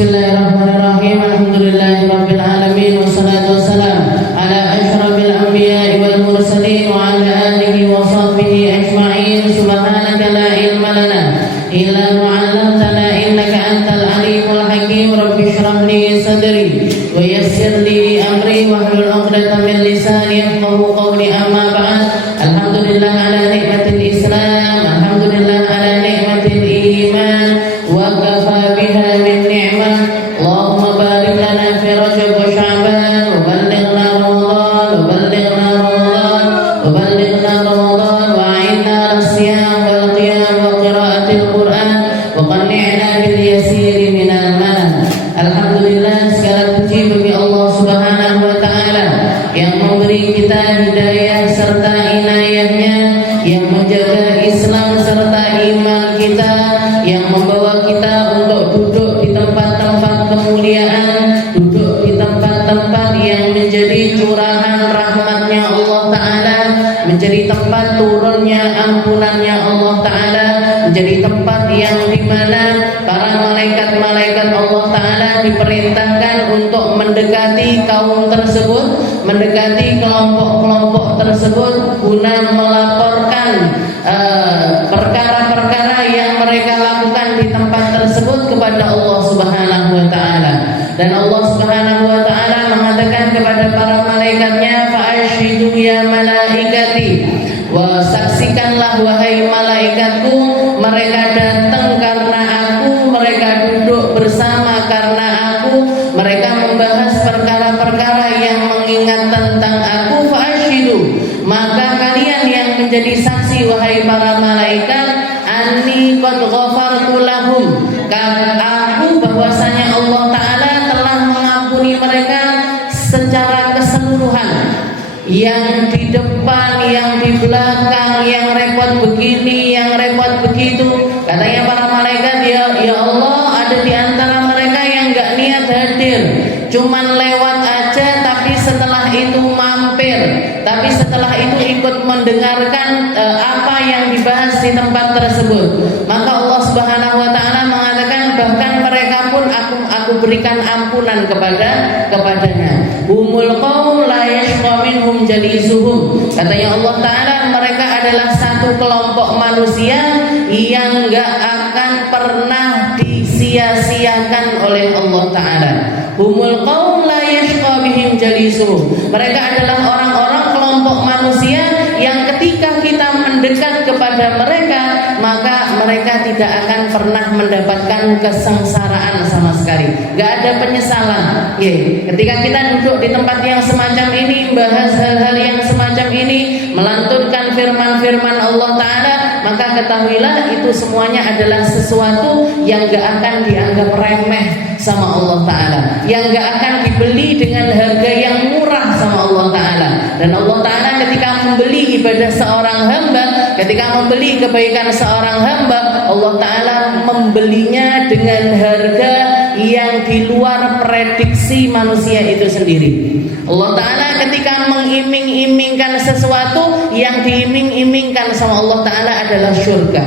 Bismillahirrahmanirrahim. Alhamdulillahirabbil alamin wassalatu wassalamu ala asyrafil anbiya'i wal mursalin wa ala alihi wa sahbihi ajma'in. Subhanaka la ilma lana illa ma 'allamtana innaka antal alimul hakim. Rabbi shrah li sadri wa yassir li amri wahlul 'uqdatam min lisani yafqahu qawli. Amma ba'd. Alhamdulillah ala nikmatil Islam, alhamdulillah ala nikmatil iman wa kafa biha min ni'mah. Allahumma barik lana fi Rajab wa Sya'ban wa ballighna Ramadan wa ballighna Ramadan wa ballighna Ramadan wa a'inna al-siyam wal qiyam wa qira'atil Qur'an wa qanni'na bil yasiri minal manan. Alhamdulillah, segala puji bagi Allah Subhanahu wa taala yang memberi kita hidayah serta inayahnya, yang menjaga Islam serta iman kita, yang membawa kita untuk duduk di tempat-tempat kemuliaan, duduk di tempat-tempat yang menjadi curahan rahmatnya Allah Ta'ala, menjadi tempat turunnya ampunannya Allah Ta'ala, menjadi tempat yang dimana para malaikat-malaikat Allah Ta'ala diperintahkan untuk mendekati kaum tersebut, mendekati kelompok-kelompok tersebut guna melaporkan perkara-perkara yang mereka lakukan di tempat tersebut kepada Allah Subhanahu wa taala. Dan Allah Subhanahu wa taala mengatakan kepada para malaikatnya, fa'ashidu ya malaikati, wa saksikanlah wahai malaikatku, mereka datang karena aku, mereka duduk bersama karena aku, mereka membahas perkara-perkara yang mengingat tentang aku. Fa'ashidu, maka kalian yang menjadi saksi wahai para malaikat, anni qad ghafartu lahum, aku bahwasanya Allah Ta'ala telah mengampuni mereka secara keseluruhan, yang di depan, yang di belakang, yang repot begini, yang repot begitu. Katanya para malaikat, ya Allah, ada di antara mereka yang gak niat hadir, cuman lewat aja, tapi setelah itu mampir, tapi setelah itu ikut mendengarkan apa yang dibahas di tempat tersebut. Maka Allah Subhanahu wa taala mengatakan bahkan mereka pun aku berikan ampunan kepadanya. Humul qaum la yashqa minhum jalisuhum. Katanya Allah Ta'ala, mereka adalah satu kelompok manusia yang gak akan pernah disia-siakan oleh Allah Ta'ala. Humul qaum la yashqa bihim jalisuhum. Mereka adalah orang-orang kelompok manusia yang ketika kita mendekat kepada mereka, maka mereka tidak akan pernah mendapatkan kesengsaraan sama sekali. Gak ada penyesalan. Ketika kita duduk di tempat yang semacam ini, bahas hal-hal yang semacam ini, melantunkan firman-firman Allah Ta'ala, maka ketahuilah itu semuanya adalah sesuatu yang gak akan dianggap remeh sama Allah Ta'ala, yang gak akan dibeli dengan harga yang murah sama Allah Ta'ala. Dan Allah Ta'ala ketika membeli ibadah seorang hamba, ketika membeli kebaikan seorang hamba, Allah Ta'ala membelinya dengan harga yang di luar prediksi manusia itu sendiri. Allah Ta'ala ketika mengiming-imingkan sesuatu, yang diiming-imingkan sama Allah Ta'ala adalah syurga.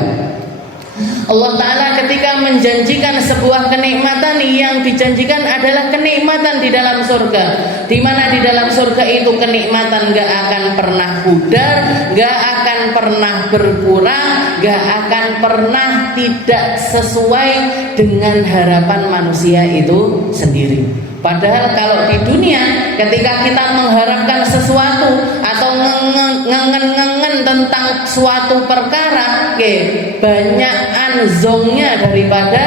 Allah Ta'ala ketika menjanjikan sebuah kenikmatan, yang dijanjikan adalah kenikmatan di dalam surga, di mana di dalam surga itu kenikmatan gak akan pernah pudar, gak akan pernah berkurang, gak akan pernah tidak sesuai dengan harapan manusia itu sendiri. Padahal kalau di dunia ketika kita mengharapkan sesuatu atau ngengen-ngengen tentang suatu perkara, banyak anzongnya daripada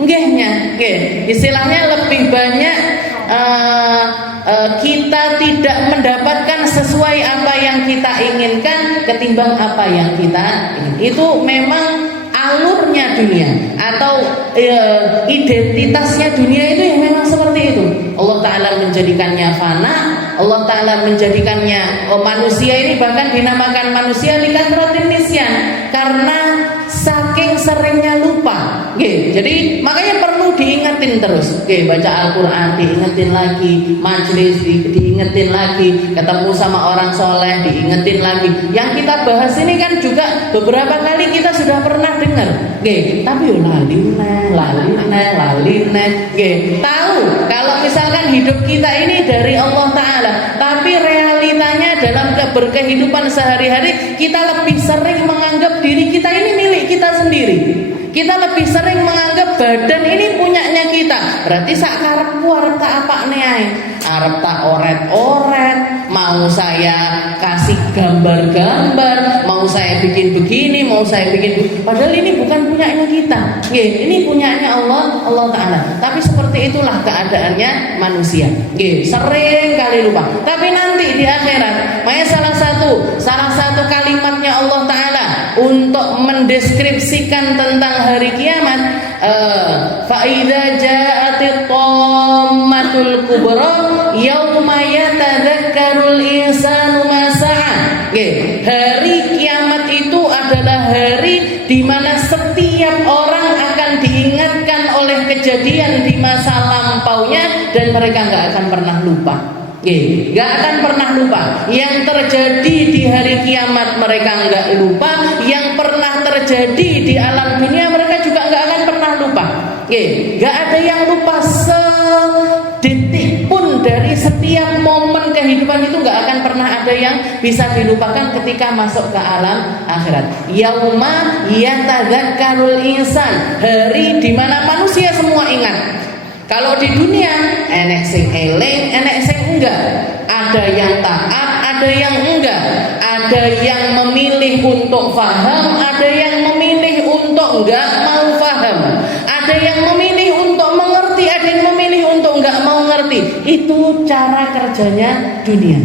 nggihnya. Istilahnya lebih banyak kita tidak mendapatkan sesuai apa yang kita inginkan ketimbang apa yang kita ingin. Itu memang alurnya dunia atau identitasnya dunia itu yang memang seperti itu. Allah Ta'ala menjadikannya fana, Allah Ta'ala menjadikannya manusia ini bahkan dinamakan manusia likantrotin nisyan, karena saking seringnya lupa. Jadi makanya perlu diingetin terus. Oke, baca Al-Quran diingetin lagi, majelis diingetin lagi, ketemu sama orang soleh diingetin lagi. Yang kita bahas ini kan juga beberapa kali kita sudah pernah dengar. Oke, tapi lali neh. Oke, tahu kalau misalkan hidup kita ini dari Allah Ta'ala, tapi realitanya dalam berkehidupan sehari-hari kita lebih sering menganggap diri kita ini milik kita sendiri. Kita lebih sering menganggap badan ini punyanya kita. Berarti sak karepku arep tak apakne ae. Arep tak oret-oret, mau saya kasih gambar-gambar, mau saya bikin begini, mau saya bikin. Padahal ini bukan punyanya kita. Ini punyanya Allah Ta'ala. Tapi seperti itulah keadaannya manusia. Sering kali lupa. Tapi nanti di akhirat, makanya salah satu kalimatnya Allah Ta'ala untuk mendeskripsikan tentang hari kiamat, fa idza ja'atit tammatul kubra yauma yatadzakkarul insanu ma sa'a. Hari kiamat itu adalah hari di mana setiap orang akan diingatkan oleh kejadian di masa lampaunya dan mereka nggak akan pernah lupa. Gak akan pernah lupa. Yang terjadi di hari kiamat mereka nggak lupa. Yang pernah terjadi di alam dunia mereka juga nggak akan pernah lupa. Gak ada yang lupa sedetik pun dari setiap momen kehidupan itu. Gak akan pernah ada yang bisa dilupakan ketika masuk ke alam akhirat. Yauma yatadzakkarul insan, hari di mana manusia semua ingat. Kalau di dunia enek sing eling, enek sing enggak. Ada yang taat, ada yang enggak. Ada yang memilih untuk faham, ada yang memilih untuk enggak mau faham. Ada yang memilih untuk mengerti, ada yang memilih untuk enggak mau ngerti. Itu cara kerjanya dunia.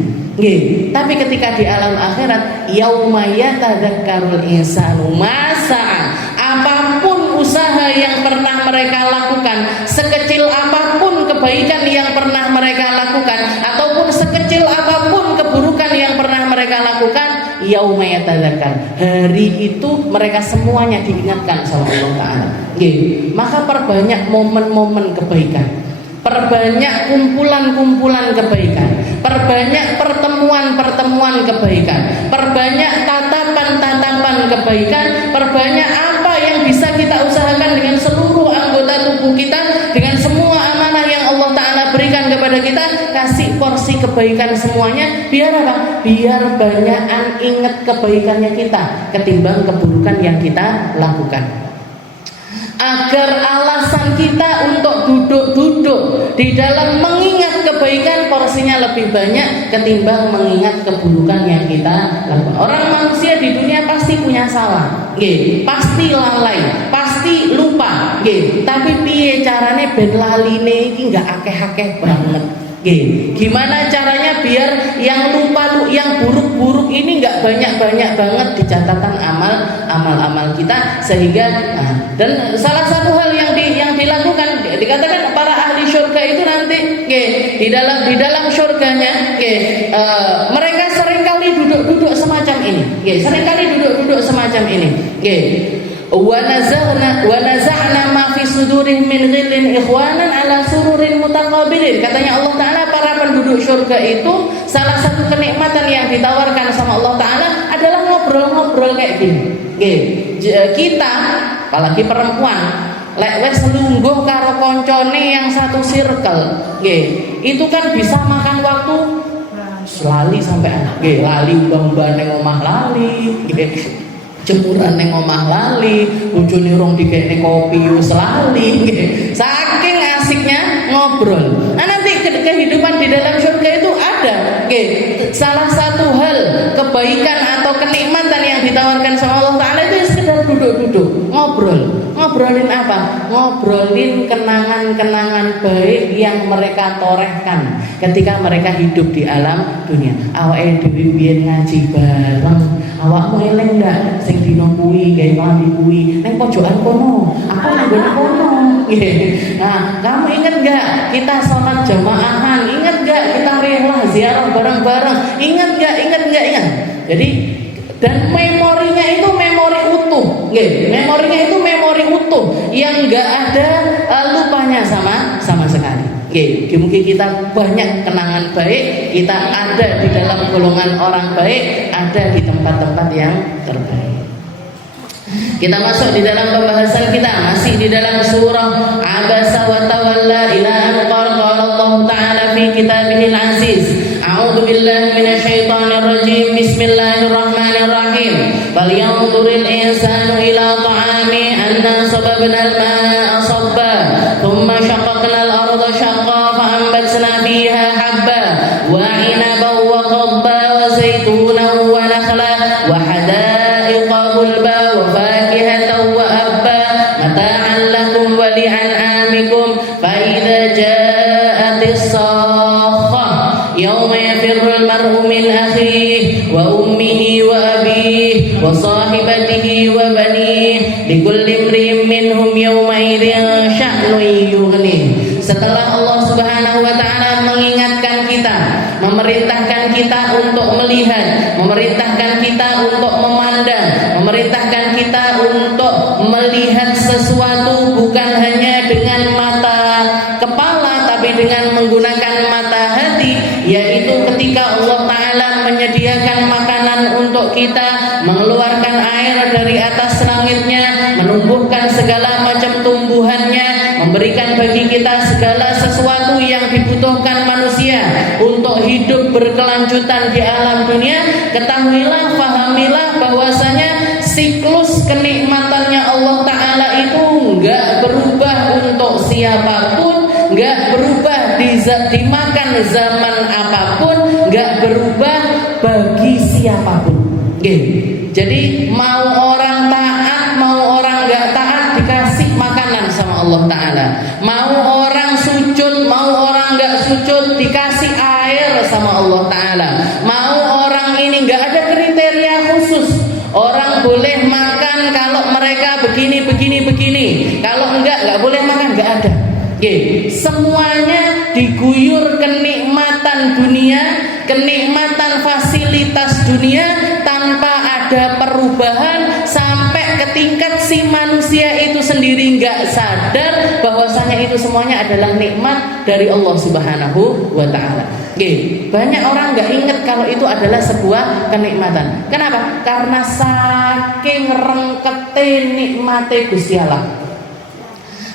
Tapi ketika di alam akhirat, yauma yatadzakkarul insanu ma sa'a. Apapun usaha yang pernah mereka lakukan, sekecil apapun kebaikan yang pernah mereka lakukan, ataupun sekecil apapun keburukan yang pernah mereka lakukan, yauma yatadzakkar, hari itu mereka semuanya diingatkan sama Allah Ta'ala. Maka perbanyak momen-momen kebaikan, perbanyak kumpulan-kumpulan kebaikan, perbanyak pertemuan-pertemuan kebaikan, perbanyak tatapan-tatapan kebaikan, perbanyak apa yang bisa kita usahakan dengan seluruh anggota tubuh kita, dengan semua amanah yang Allah Ta'ala berikan kepada kita. Kasih porsi kebaikan semuanya. Biar apa? Biar banyakan ingat kebaikannya kita ketimbang keburukan yang kita lakukan. Agar alasan kita untuk duduk-duduk di dalam mengingat kebaikan porsinya lebih banyak ketimbang mengingat keburukan yang kita lakukan. Orang manusia di dunia pasti punya salah, pasti lalai, pasti lupa, tapi piye carane ben laline iki enggak akeh-akeh banget. Gimana caranya biar yang lupa, yang buruk-buruk ini nggak banyak-banyak banget di catatan amal-amal kita, sehingga dan salah satu hal yang dilakukan, dikatakan para ahli surga itu nanti di dalam surganya mereka seringkali duduk-duduk semacam ini, wa naza'na ma fi sudurihim min ghillin ikhwanan ala sururin mutaqabilin. Katanya Allah Ta'ala, para penduduk surga itu salah satu kenikmatan yang ditawarkan sama Allah Ta'ala adalah ngobrol-ngobrol kayak gini. Kita apalagi perempuan lek wis lungguh karo koncone yang satu circle, itu kan bisa makan waktu lali sampai lali mbah-mbah ning omah lali, jemuran neng omah lali, bojone rong dikene kopi wis lali, saking asiknya ngobrol. Nah, nanti kehidupan di dalam surga itu ada, salah satu hal kebaikan atau kenikmatan yang ditawarkan sama Allah Ta'ala itu sekedar duduk-duduk, ngobrolin apa? Ngobrolin kenangan-kenangan baik yang mereka torehkan ketika mereka hidup di alam dunia. Awake dhewe biyen ngaji bareng, awakmu eling ndak sing dina kuwi gawe klambi kuwi ning pojokan kono, aku nang nggon kono. Nah, kamu ingat gak kita sholat jamaahan? Ingat gak kita rela ziarah bareng-bareng? Ingat gak? Jadi dan memorinya itu memori utuh. Memorinya itu memori utuh yang nggak ada lupanya sama sekali. Mungkin kita banyak kenangan baik, kita ada di dalam golongan orang baik, ada di tempat-tempat yang terbaik. Kita masuk di dalam pembahasan kita, masih di dalam surah Abasa wa Tawalla ila an qala Allah Ta'ala fi kitabihil aziz. A'udzu billahi minasyaitonir rajim. Bismillahirrahmanirrahim. Bal yanzurul insanu ila ta'ami anna sababna al-ma'a sabba thumma shaqqaqna al-arda shaqqa fa anbatna fiha habba wa 'inaban wa qadba wa zaytunan wa nakhla wa hadaiqa gulba wa fakihatan wa abba mata'an lakum wa li'an'amikum fa idza ja'atis sakhah yawma yafirru al-mar'u min akhihi wa ummihi wa abihi wa sahibatihi wa banihi likulli imrin minhum yawma idzin sya'nun yughnihi. Setelah Allah Subhanahu wa Ta'ala mengingatkan kita, memerintahkan kita untuk melihat, memerintahkan kita untuk memandang, memerintahkan kita untuk melihat sesuatu bukan hanya dengan mata kepala tapi dengan menggunakan mata hati, yaitu ketika Allah Ta'ala menyediakan makanan untuk kita, mengeluarkan air dari atas langitnya, menumbuhkan segala macam tumbuhannya, memberikan bagi kita segala sesuatu yang dibutuhkan manusia untuk hidup berkelanjutan di alam dunia. Ketahuilah, pahamilah bahwasanya siklus kenikmatannya Allah Ta'ala itu enggak berubah untuk siapapun, enggak berubah dimakan zaman apapun, enggak berubah bagi siapapun. Jadi mau orang taat, mau orang enggak taat, dikasih makanan sama Allah Ta'ala. Mau orang sujud, mau orang enggak sujud, dikasih air sama Allah Ta'ala. Mau orang ini enggak ada kriteria khusus, orang boleh makan kalau mereka begini. Kalau enggak boleh makan, enggak ada. Semuanya diguyur kenikmatan dunia, kenikmatan fasilitas dunia tanpa ada perubahan sampai ke tingkat si manusia itu sendiri nggak sadar bahwasanya itu semuanya adalah nikmat dari Allah Subhanahu wa Ta'ala. Banyak orang nggak ingat kalau itu adalah sebuah kenikmatan. Kenapa? Karena saking rengkete nikmate Gusti Allah,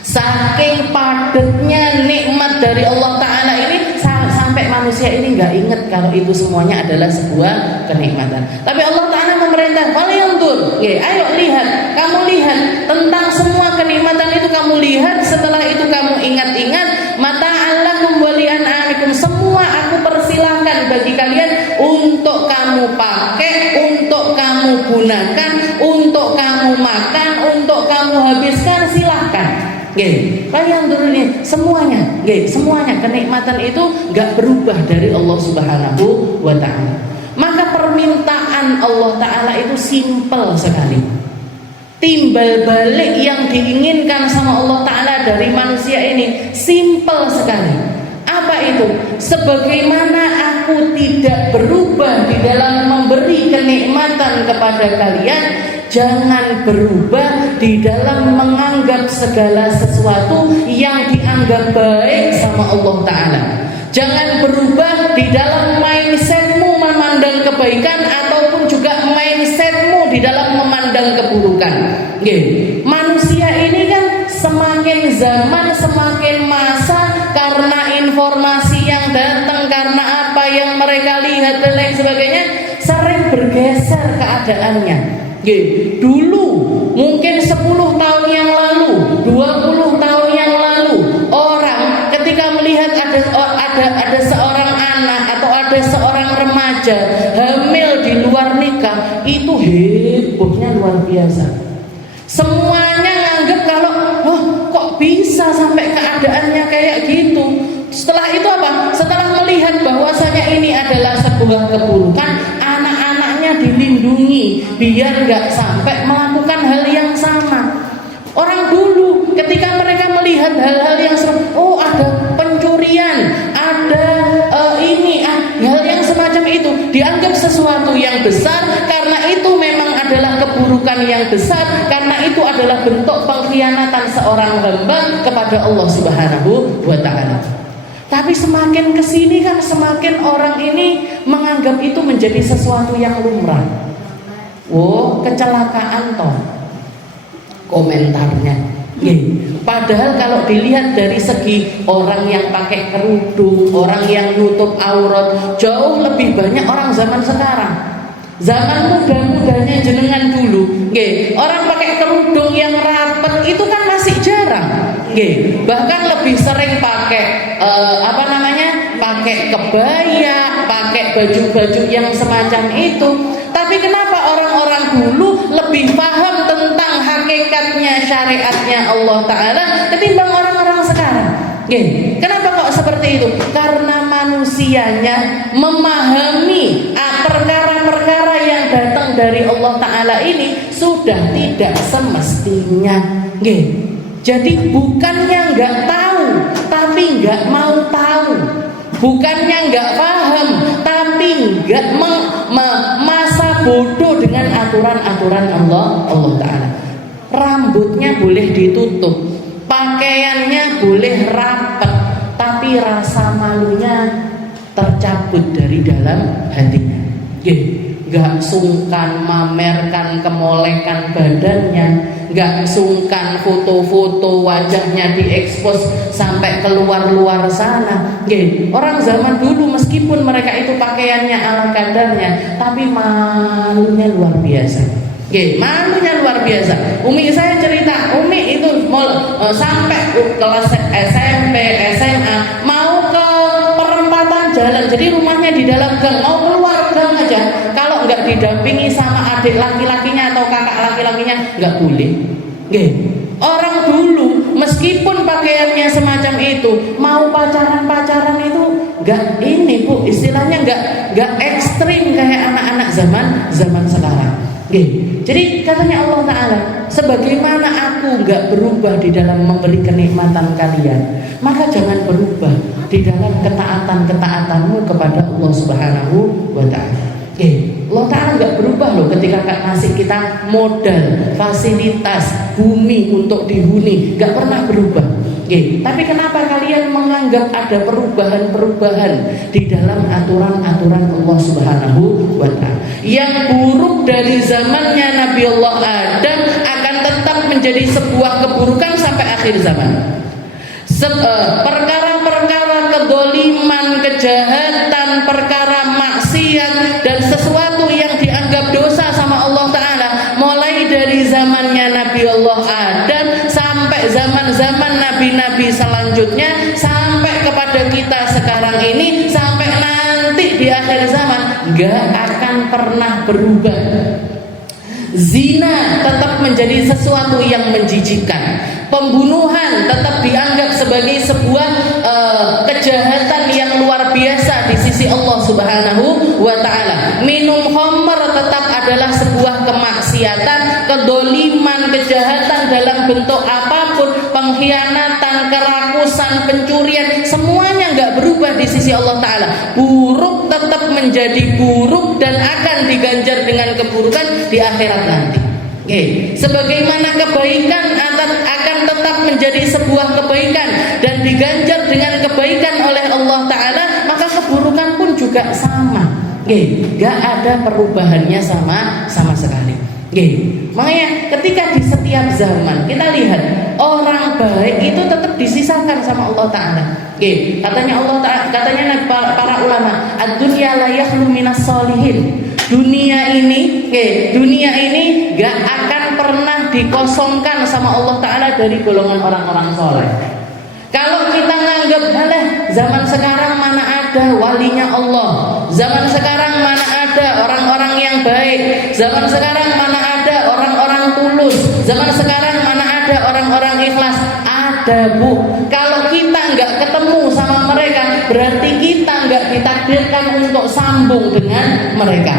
saking padatnya nikmat dari Allah Ta'ala ini, sampai manusia ini nggak ingat kalau itu semuanya adalah sebuah kenikmatan. Tapi Allah Ta'ala memerintah, falyanzur, ayo lihat, kamu lihat tentang semua kenikmatan itu, kamu lihat, setelah itu kamu ingat-ingat, mata'an lakum wa li'an'amikum, semua aku persilahkan bagi kalian untuk kamu pakai, untuk kamu gunakan, untuk kamu makan, untuk kamu habiskan, silahkan. Kalian turunin semuanya, semuanya kenikmatan itu nggak berubah dari Allah Subhanahu wa Ta'ala. Maka permintaan Allah Ta'ala itu simpel sekali. Timbal balik yang diinginkan sama Allah Ta'ala dari manusia ini simpel sekali. Apa itu? Sebagaimana aku tidak berubah di dalam memberi kenikmatan kepada kalian, jangan berubah di dalam menganggap segala sesuatu yang dianggap baik sama Allah Ta'ala. Jangan berubah di dalam mindsetmu memandang kebaikan ataupun juga mindsetmu di dalam memandang keburukan. Manusia ini kan semakin zaman, semakin masa, karena informasi yang datang, karena apa yang mereka lihat dan lain sebagainya, sering bergeser keadaannya. Dulu mungkin 10 tahun yang lalu, 20 tahun yang lalu, orang ketika melihat ada seorang anak atau ada seorang remaja hamil di luar nikah, itu hebohnya luar biasa. Semuanya nganggep kalau kok bisa sampai keadaannya kayak gitu. Setelah itu apa? Setelah melihat bahwasanya ini adalah sebuah keburukan, anak-anaknya dilindungi biar nggak sampai melakukan hal yang sama. Orang dulu ketika mereka melihat hal-hal yang serem, ada pencurian, ada hal yang semacam itu, dianggap sesuatu yang besar, karena itu memang adalah keburukan yang besar, karena adalah bentuk pengkhianatan seorang hamba kepada Allah Subhanahu wa taala. Tapi semakin kesini kan semakin orang ini menganggap itu menjadi sesuatu yang lumrah. Oh, kecelakaan toh komentarnya. Padahal kalau dilihat dari segi orang yang pakai kerudung, orang yang nutup aurat, jauh lebih banyak orang zaman sekarang. Zaman muda-mudanya jenengan dulu, orang pakai kerudung yang rapat itu kan masih jarang. Bahkan lebih sering pakai pakai kebaya, pakai baju-baju yang semacam itu. Tapi kenapa orang-orang dulu lebih paham tentang hakikatnya syariatnya Allah Ta'ala ketimbang orang-orang sekarang? Kenapa kok seperti itu? Karena manusianya memahami perkara-perkara yang datang dari Allah Ta'ala ini sudah tidak semestinya. Jadi bukannya nggak tahu, tapi nggak mau tahu. Bukannya nggak paham, tapi nggak masa bodoh dengan aturan-aturan Allah Ta'ala. Rambutnya boleh ditutup, pakaiannya boleh rapat, tapi rasa malunya tercabut dari dalam hatinya. Gak sungkan mamerkan kemolekan badannya, gak sungkan foto-foto wajahnya diekspos sampai keluar-luar sana. Orang zaman dulu meskipun mereka itu pakaiannya ala kadarnya, tapi malunya luar biasa. Malunya luar biasa. Umi saya cerita, Umi itu sampai kelas SMP, SMA mau ke perempatan jalan, jadi rumahnya di dalam gang, mau keluar gang aja, kalau nggak didampingi sama adik laki-lakinya atau kakak laki-lakinya nggak boleh. Orang dulu meskipun pakaiannya semacam itu, mau pacaran itu nggak ini bu, istilahnya nggak ekstrim kayak anak-anak zaman sekarang. Jadi katanya Allah Ta'ala, sebagaimana aku gak berubah di dalam memberi kenikmatan kalian, maka jangan berubah di dalam ketaatan-ketaatanmu kepada Allah Subhanahu wa Ta'ala. Allah Ta'ala gak berubah loh ketika ngasih kita modal, fasilitas, bumi untuk dihuni, gak pernah berubah. Tapi kenapa kalian menganggap ada perubahan-perubahan di dalam aturan-aturan Allah Subhanahu wa Ta'ala? Yang buruk dari zamannya Nabi Allah Adam akan tetap menjadi sebuah keburukan sampai akhir zaman. Perkara-perkara kedoliman, kejahatan, perkara maksiat dan sesuatu yang dianggap dosa sama Allah Ta'ala, mulai dari zamannya Nabi Allah Adam sampai zaman-zaman nabi-nabi selanjutnya, sampai kepada kita sekarang ini, sampai nanti di akhir zaman, gak akan pernah berubah. Zina tetap menjadi sesuatu yang menjijikkan. Pembunuhan tetap dianggap sebagai sebuah kejahatan yang luar biasa di sisi Allah Subhanahu wa Ta'ala. Minum khamr tetap adalah sebuah kemaksiatan, kedoliman, kejahatan dalam bentuk apapun, pengkhianatan, kerakusan, pencurian, semuanya nggak berubah di sisi Allah Ta'ala. Buruk tetap menjadi buruk dan akan diganjar dengan keburukan di akhirat nanti. Sebagaimana kebaikan akan tetap menjadi sebuah kebaikan dan diganjar dengan kebaikan oleh Allah Ta'ala, maka keburukan pun juga sama. Gak ada perubahannya sama sekali. Makanya ketika di setiap zaman kita lihat orang baik itu tetap disisakan sama Allah Ta'ala. Katanya Allah Ta'ala, katanya para ulama, ad-dunya la yakhlu minas solihin. Dunia ini gak akan pernah dikosongkan sama Allah Ta'ala dari golongan orang-orang soleh. Kalau kita nganggap, zaman sekarang mana ada walinya Allah, zaman sekarang mana ada orang-orang yang baik, zaman sekarang mana ada orang-orang tulus, zaman sekarang mana ada orang-orang ikhlas. Ada bu, kalau kita nggak ketemu sama mereka, berarti kita nggak ditakdirkan untuk sambung dengan mereka.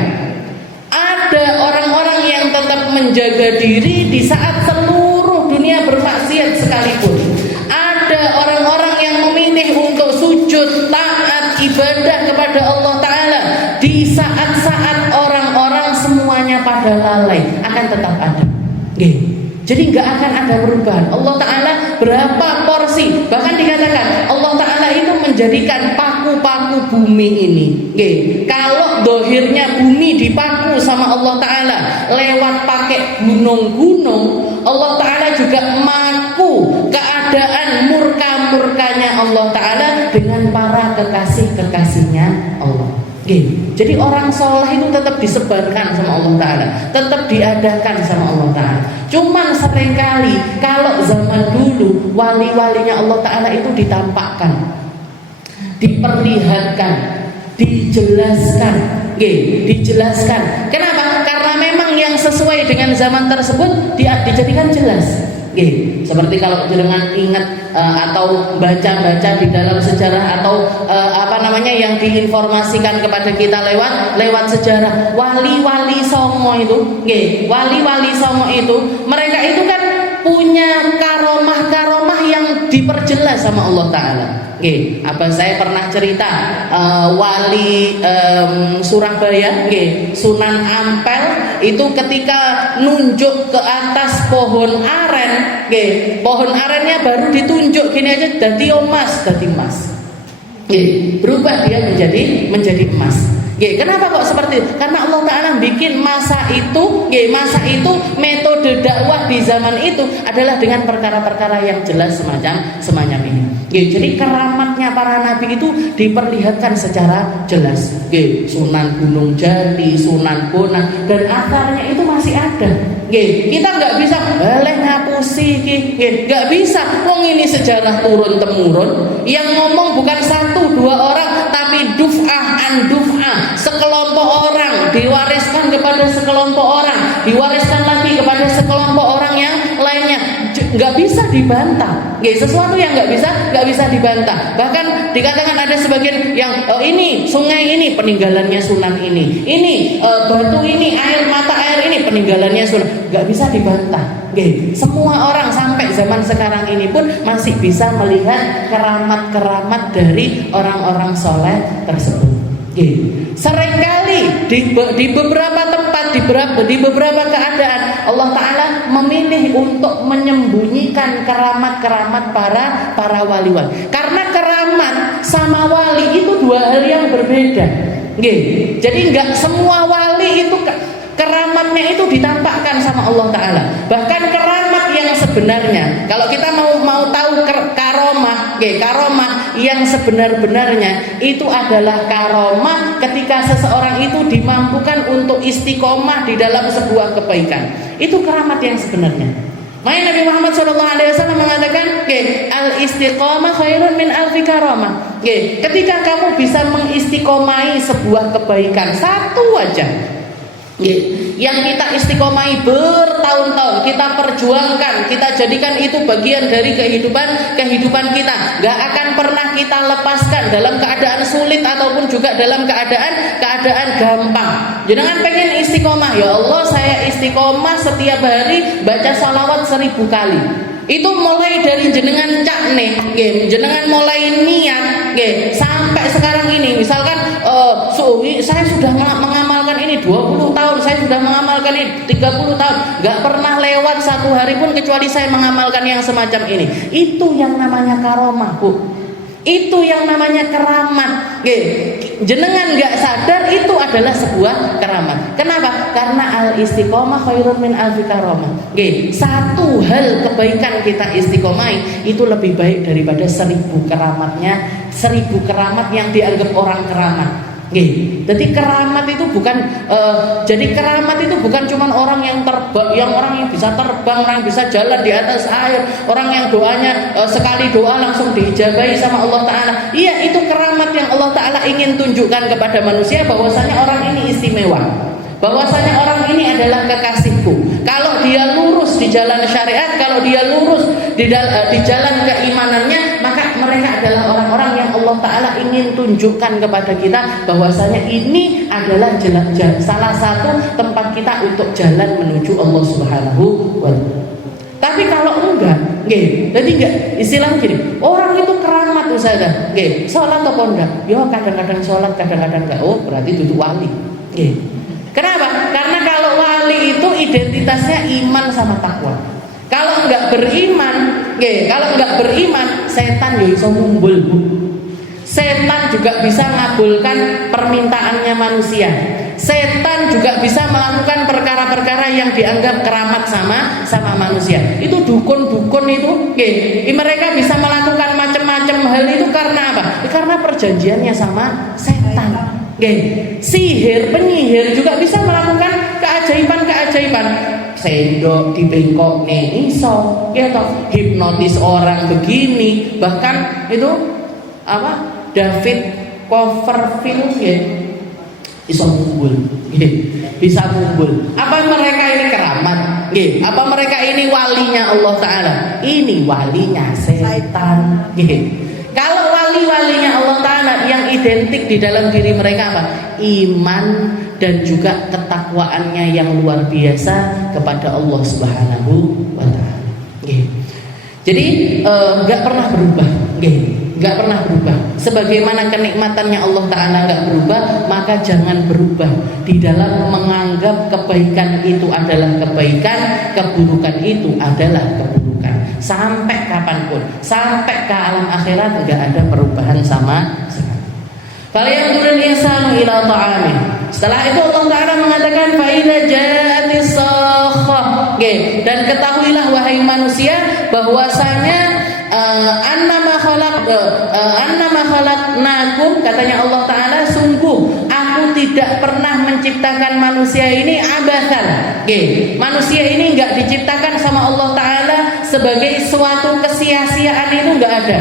Ada orang-orang yang tetap menjaga diri di saat seluruh dunia bermaksiat sekalipun. Ada orang-orang yang memilih untuk sujud, taat, ibadah kepada Allah Ta'ala di saat-saat orang-orang semuanya pada lalai, akan tetap ada. Jadi nggak akan ada perubahan. Allah Ta'ala berapa porsi, bahkan dikatakan Allah Ta'ala itu menjadikan paku-paku bumi ini. Kalau dohirnya bumi dipaku sama Allah Ta'ala lewat pakai gunung-gunung, Allah Ta'ala juga maku keadaan murka-murkanya Allah Ta'ala dengan para kekasih-kekasihnya Allah. Jadi orang soleh itu tetap disebarkan sama Allah Ta'ala, tetap diadakan sama Allah Ta'ala. Cuman seringkali kalau zaman dulu wali-walinya Allah Ta'ala itu ditampakkan, diperlihatkan, dijelaskan. Kenapa? Karena memang yang sesuai dengan zaman tersebut dijadikan jelas. Seperti kalau jenengan ingat atau baca-baca di dalam sejarah atau yang diinformasikan kepada kita lewat sejarah, wali-wali songo itu, wali-wali songo itu, mereka itu kan punya karomah-karomah yang diperjelas sama Allah Ta'ala. Abah saya pernah cerita wali Surabaya, Sunan Ampel itu ketika nunjuk ke atas pohon aren, pohon arennya baru ditunjuk gini aja, dadi emas, berubah dia menjadi emas. Kenapa kok seperti itu? Karena Allah Ta'ala bikin masa itu metode dakwah di zaman itu adalah dengan perkara-perkara yang jelas semacam ini. Jadi keramatnya para nabi itu diperlihatkan secara jelas. Sunan Gunung Jati, Sunan Bonang, dan akarnya itu masih ada. Kita nggak bisa ngapusi, nggak bisa. Wong ini sejarah turun temurun, yang ngomong bukan 1-2 orang, tapi duf'ah, sekelompok orang diwariskan kepada sekelompok orang, diwariskan lagi kepada sekelompok orang yang lainnya. Nggak bisa dibantah. Sesuatu yang nggak bisa dibantah. Bahkan dikatakan ada sebagian yang ini sungai ini peninggalannya Sunan ini batu ini, mata air ini peninggalannya Sunan. Nggak bisa dibantah. Semua orang sampai zaman sekarang ini pun masih bisa melihat keramat-keramat dari orang-orang soleh tersebut. Seringkali di beberapa tempat, di beberapa keadaan Allah Ta'ala memilih untuk menyembunyikan keramat-keramat para wali-wali. Karena keramat sama wali itu dua hal yang berbeda. Jadi nggak semua wali itu keramatnya itu ditampakkan sama Allah Ta'ala. Bahkan keramat yang sebenarnya, kalau kita mau tahu karomah yang sebenar-benarnya, itu adalah karomah ketika seseorang itu dimampukan untuk istiqomah di dalam sebuah kebaikan. Itu keramat yang sebenarnya. Makanya Nabi Muhammad SAW mengatakan, al-istiqomah khairun min alfi karamah. Ketika kamu bisa mengistiqomai sebuah kebaikan satu aja, yang kita istiqomai bertahun-tahun, kita perjuangkan, kita jadikan itu bagian dari kehidupan kita, gak akan pernah kita lepaskan dalam keadaan sulit ataupun juga dalam keadaan gampang. Jangan pengen istiqomah, ya Allah saya istiqomah setiap hari baca salawat 1000 kali. Itu mulai dari jenengan jenengan mulai niat, sampai sekarang ini. Misalkan saya sudah mengamalkan ini 20 tahun, saya sudah mengamalkan ini 30 tahun, gak pernah lewat satu hari pun kecuali saya mengamalkan yang semacam ini. Itu yang namanya karomah, Bu. Itu yang namanya keramat. Jenengan gak sadar itu adalah sebuah keramat. Kenapa? Karena al-istiqomah khairun min alfi karamah. Satu hal kebaikan kita istiqomai itu lebih baik daripada 1000 keramatnya, 1000 keramat yang dianggap orang keramat. Jadi keramat itu bukan cuma orang yang terbang, orang yang bisa terbang, orang yang bisa jalan di atas air, orang yang doanya sekali doa langsung diijabahi sama Allah Ta'ala. Iya, itu keramat yang Allah Ta'ala ingin tunjukkan kepada manusia bahwasanya orang ini istimewa, bahwasanya orang ini adalah kekasihku. Kalau dia lurus di jalan syariat, kalau dia lurus di jalan keimanannya, maka mereka adalah orang-orang yang Allah Ta'ala ingin tunjukkan kepada kita bahwasanya ini adalah salah satu tempat kita untuk jalan menuju Allah Subhanahu wa Ta'ala. Tapi kalau enggak, jadi enggak, istilahnya gini, orang itu keramat Ustazah, sholat atau enggak? Ya kadang-kadang sholat, kadang-kadang enggak. Oh berarti itu wali. Kenapa? Karena kalau wali itu identitasnya iman sama takwa. Kalau nggak beriman, kalau nggak beriman, setan ya iso mumbul, Bu. Setan juga bisa mengabulkan permintaannya manusia. Setan juga bisa melakukan perkara-perkara yang dianggap keramat sama manusia. Itu dukun-dukun itu, mereka bisa melakukan macam-macam hal itu karena apa? Karena perjanjiannya sama setan. Sihir, penyihir juga bisa melakukan keajaiban-keajaiban. Sendok dibengkok nih iso, ya toh, hipnotis orang begini, bahkan itu apa? David Copperfield iso mumbul, bisa mumbul. Apa mereka ini keramat? Apa mereka ini walinya Allah Ta'ala? Ini walinya setan. Kalau wali-walinya Allah Ta'ala yang identik di dalam diri mereka apa? Iman dan juga ketakwaannya yang luar biasa kepada Allah Subhanahu wa Ta'ala. Jadi nggak pernah berubah, nggak pernah berubah. Sebagaimana kenikmatannya Allah Ta'ala nggak berubah, maka jangan berubah di dalam menganggap kebaikan itu adalah kebaikan, keburukan itu adalah keburukan. Sampai kapanpun, sampai ke alam akhirat nggak ada perubahan sama sekali. Kalian turun insanu ila ta'amin. Setelah itu Allah Ta'ala mengatakan fa idza ja'atis sakhah. Dan ketahuilah wahai manusia bahwasanya annama khalaqnakum, katanya Allah Ta'ala, sungguh aku tidak pernah menciptakan manusia ini abathan. Manusia ini enggak diciptakan sama Allah Ta'ala sebagai suatu kesia-siaan, itu enggak ada.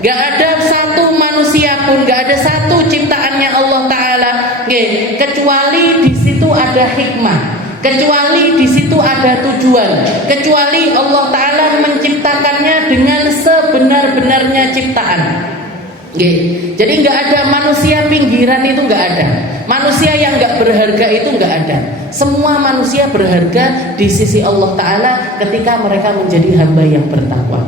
Enggak ada satu manusia pun, enggak ada satu ciptaannya Allah Ta'ala kecuali di situ ada hikmah, kecuali di situ ada tujuan, kecuali Allah Ta'ala menciptakannya dengan sebenar-benarnya ciptaan. Jadi nggak ada manusia pinggiran, itu nggak ada. Manusia yang nggak berharga itu nggak ada. Semua manusia berharga di sisi Allah Ta'ala ketika mereka menjadi hamba yang bertakwa.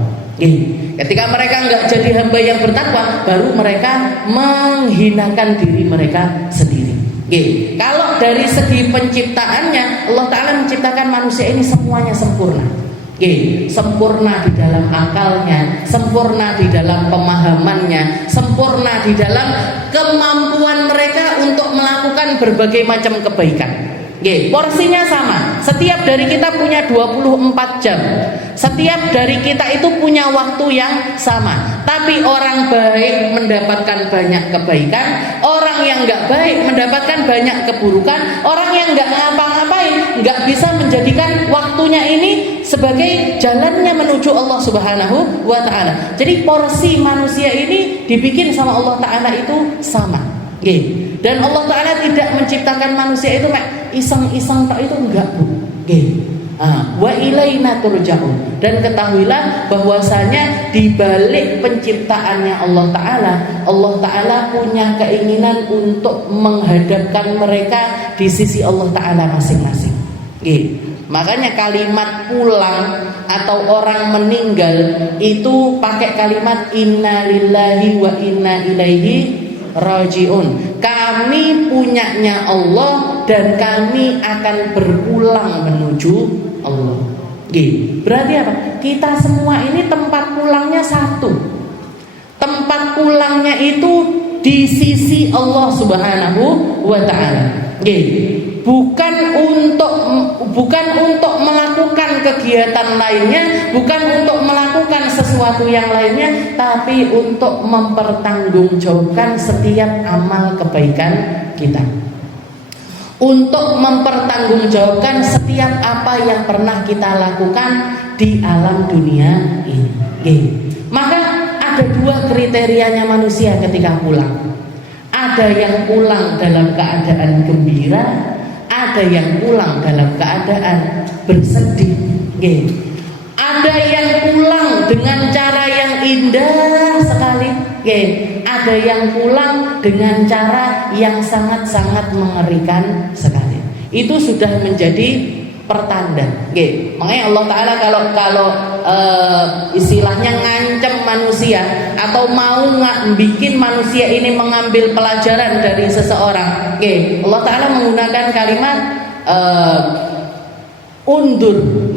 Ketika mereka nggak jadi hamba yang bertakwa, baru mereka menghinakan diri mereka sendiri. Kalau dari segi penciptaannya, Allah Ta'ala menciptakan manusia ini semuanya sempurna. Sempurna di dalam akalnya, sempurna di dalam pemahamannya, sempurna di dalam kemampuan mereka untuk melakukan berbagai macam kebaikan. Porsinya sama. Setiap dari kita punya 24 jam. Setiap dari kita itu punya waktu yang sama. Tapi orang baik mendapatkan banyak kebaikan, orang yang nggak baik mendapatkan banyak keburukan. Orang yang nggak ngapa-ngapain nggak bisa menjadikan waktunya ini sebagai jalannya menuju Allah Subhanahu wa Ta'ala. Jadi porsi manusia ini dibikin sama Allah Ta'ala itu sama. Dan Allah Ta'ala tidak menciptakan manusia itu iseng-iseng tak, itu enggak, Bu. Wa ilaina turja'un. Dan ketahuilah bahwasanya di balik penciptaannya Allah Ta'ala punya keinginan untuk menghadapkan mereka di sisi Allah Ta'ala masing-masing. Makanya kalimat pulang atau orang meninggal itu pakai kalimat inna lillahi wa inna ilaihi rajiun. Kami punyanya Allah dan kami akan berpulang menuju Allah. Berarti apa? Kita semua ini tempat pulangnya satu. Tempat pulangnya itu di sisi Allah Subhanahu wa Ta'ala. Bukan untuk melakukan kegiatan lainnya, bukan untuk melakukan sesuatu yang lainnya, tapi untuk mempertanggungjawabkan setiap amal kebaikan kita, untuk mempertanggungjawabkan setiap apa yang pernah kita lakukan di alam dunia ini. Maka ada dua kriterianya manusia ketika pulang. Ada yang pulang dalam keadaan gembira, ada yang pulang dalam keadaan bersedih. Ada yang pulang dengan cara yang indah sekali. Ada yang pulang dengan cara yang sangat-sangat mengerikan sekali. Itu sudah menjadi pertanda. Makanya Allah Ta'ala kalau istilahnya ngancam manusia atau mau bikin manusia ini mengambil pelajaran dari seseorang, Allah Ta'ala menggunakan kalimat undur,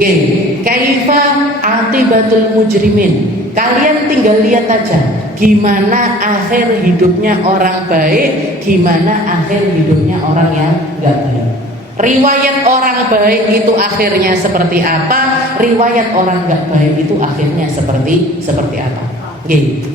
kaifa atibatul mujrimin. Kalian tinggal lihat aja gimana akhir hidupnya orang baik, gimana akhir hidupnya orang yang enggak baik. Riwayat orang baik itu akhirnya seperti apa, riwayat orang enggak baik itu akhirnya seperti apa.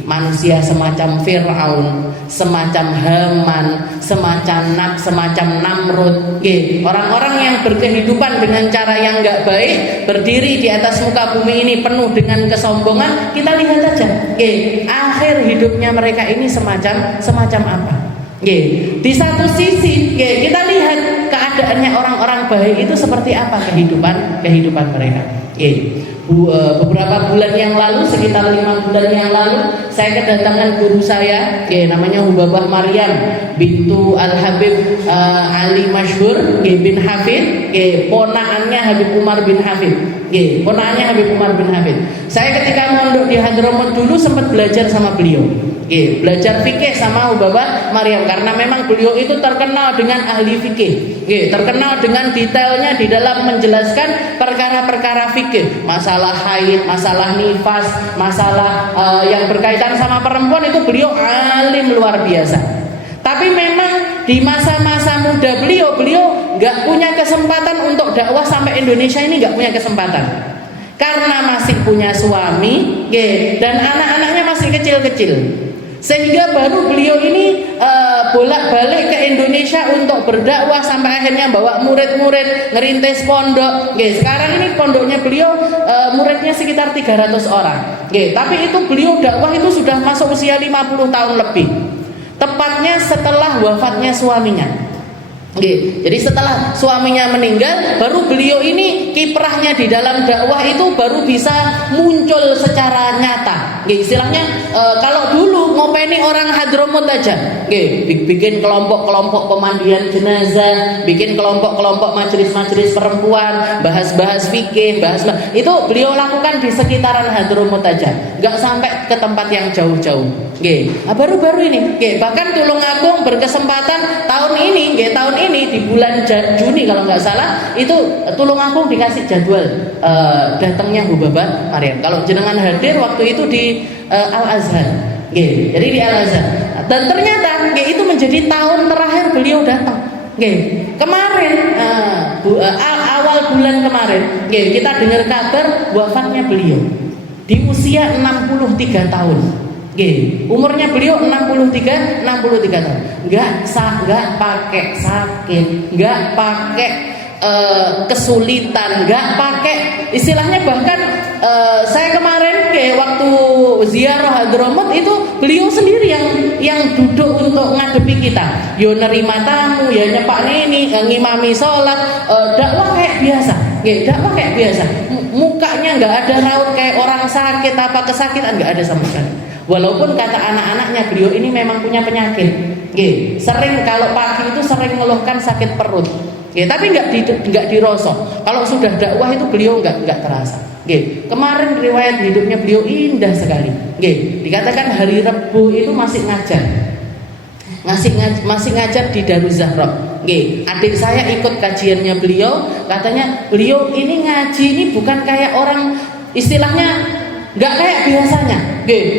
Manusia semacam Fir'aun, semacam Haman, semacam Namrud, orang-orang yang berkehidupan dengan cara yang enggak baik, berdiri di atas muka bumi ini penuh dengan kesombongan. Kita lihat aja, akhir hidupnya mereka ini semacam apa. Di satu sisi, kita lihat keadaannya orang-orang baik itu seperti apa kehidupan mereka. Beberapa bulan yang lalu, sekitar 5 bulan yang lalu, saya kedatangan guru saya, namanya Hubabah Maryam bintu Al-Habib Ali Masyhur bin Hafid, ponaannya Habib Umar bin Hafid. Ponaannya Habib Umar bin Hafid. Saya ketika mondok di Hadramaut dulu sempat belajar sama beliau. Belajar fikih sama Hubabah Maryam karena memang beliau itu terkenal dengan ahli fikih. Terkenal dengan detailnya di dalam menjelaskan perkara-perkara fikih, masalah haid, masalah nifas, masalah yang berkaitan sama perempuan itu beliau alim luar biasa. Tapi memang di masa-masa muda beliau nggak punya kesempatan untuk dakwah sampai Indonesia ini, nggak punya kesempatan karena masih punya suami, dan anak-anaknya masih kecil-kecil. Sehingga baru beliau ini bolak-balik ke Indonesia untuk berdakwah sampai akhirnya bawa murid-murid ngerintis pondok. Sekarang ini pondoknya beliau muridnya sekitar 300 orang. Tapi itu beliau dakwah itu sudah masuk usia 50 tahun lebih. Tepatnya setelah wafatnya suaminya. Jadi setelah suaminya meninggal, baru beliau ini kiprahnya di dalam dakwah itu baru bisa muncul secara nyata. Istilahnya kalau dulu ngopeni orang Hadramaut aja, bikin kelompok-kelompok pemandian jenazah, bikin kelompok-kelompok majelis-majelis perempuan, bahas-bahas fikih, itu beliau lakukan di sekitaran Hadramaut aja, nggak sampai ke tempat yang jauh-jauh. Baru-baru ini, bahkan Tulungagung berkesempatan tahun ini di bulan Juni kalau nggak salah, itu Tulungagung dikasih jadwal datangnya Hubabah Maryam. Kalau jenengan hadir waktu itu di Al-Azhar, jadi di Al-Azhar. Dan ternyata itu menjadi tahun terakhir beliau datang. Kemarin awal bulan kemarin, kita dengar kabar wafatnya beliau di usia 63 tahun. Umurnya beliau 63 tahun. Enggak pakai sakit, enggak pakai kesulitan, enggak pakai istilahnya, bahkan saya kemarin waktu ziarah Hadramaut itu beliau sendiri yang duduk untuk ngadepi kita. Yo nerima tamu, ya nyepak ini, ngimami sholat, dakwah kayak biasa. Dakwah kayak biasa. Mukanya enggak ada raut kayak orang sakit apa kesakitan, enggak ada sama sekali. Walaupun kata anak-anaknya beliau ini memang punya penyakit, sering kalau pagi itu sering mengeluhkan sakit perut, tapi nggak dirosok. Kalau sudah dakwah itu beliau nggak terasa. Kemarin riwayat hidupnya beliau indah sekali. Dikatakan hari Rabu itu masih ngajar di Daruz Zahra. Adik saya ikut kajiannya beliau, katanya beliau ini ngaji ini bukan kayak orang, istilahnya nggak kayak biasanya,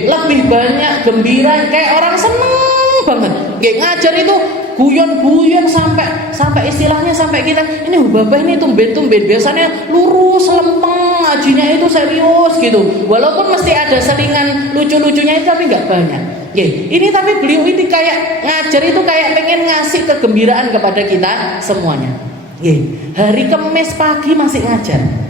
lebih banyak gembira, kayak orang seneng banget. Ngajar itu guyon-guyon sampai istilahnya sampai kita ini Hubabah ini tumben-tumben, biasanya lurus lempeng, ngajinya itu serius gitu. Walaupun mesti ada selingan lucu-lucunya itu, tapi nggak banyak. Ini tapi beliau ini kayak ngajar itu kayak pengen ngasih kegembiraan kepada kita semuanya. Hari Kamis pagi masih ngajar.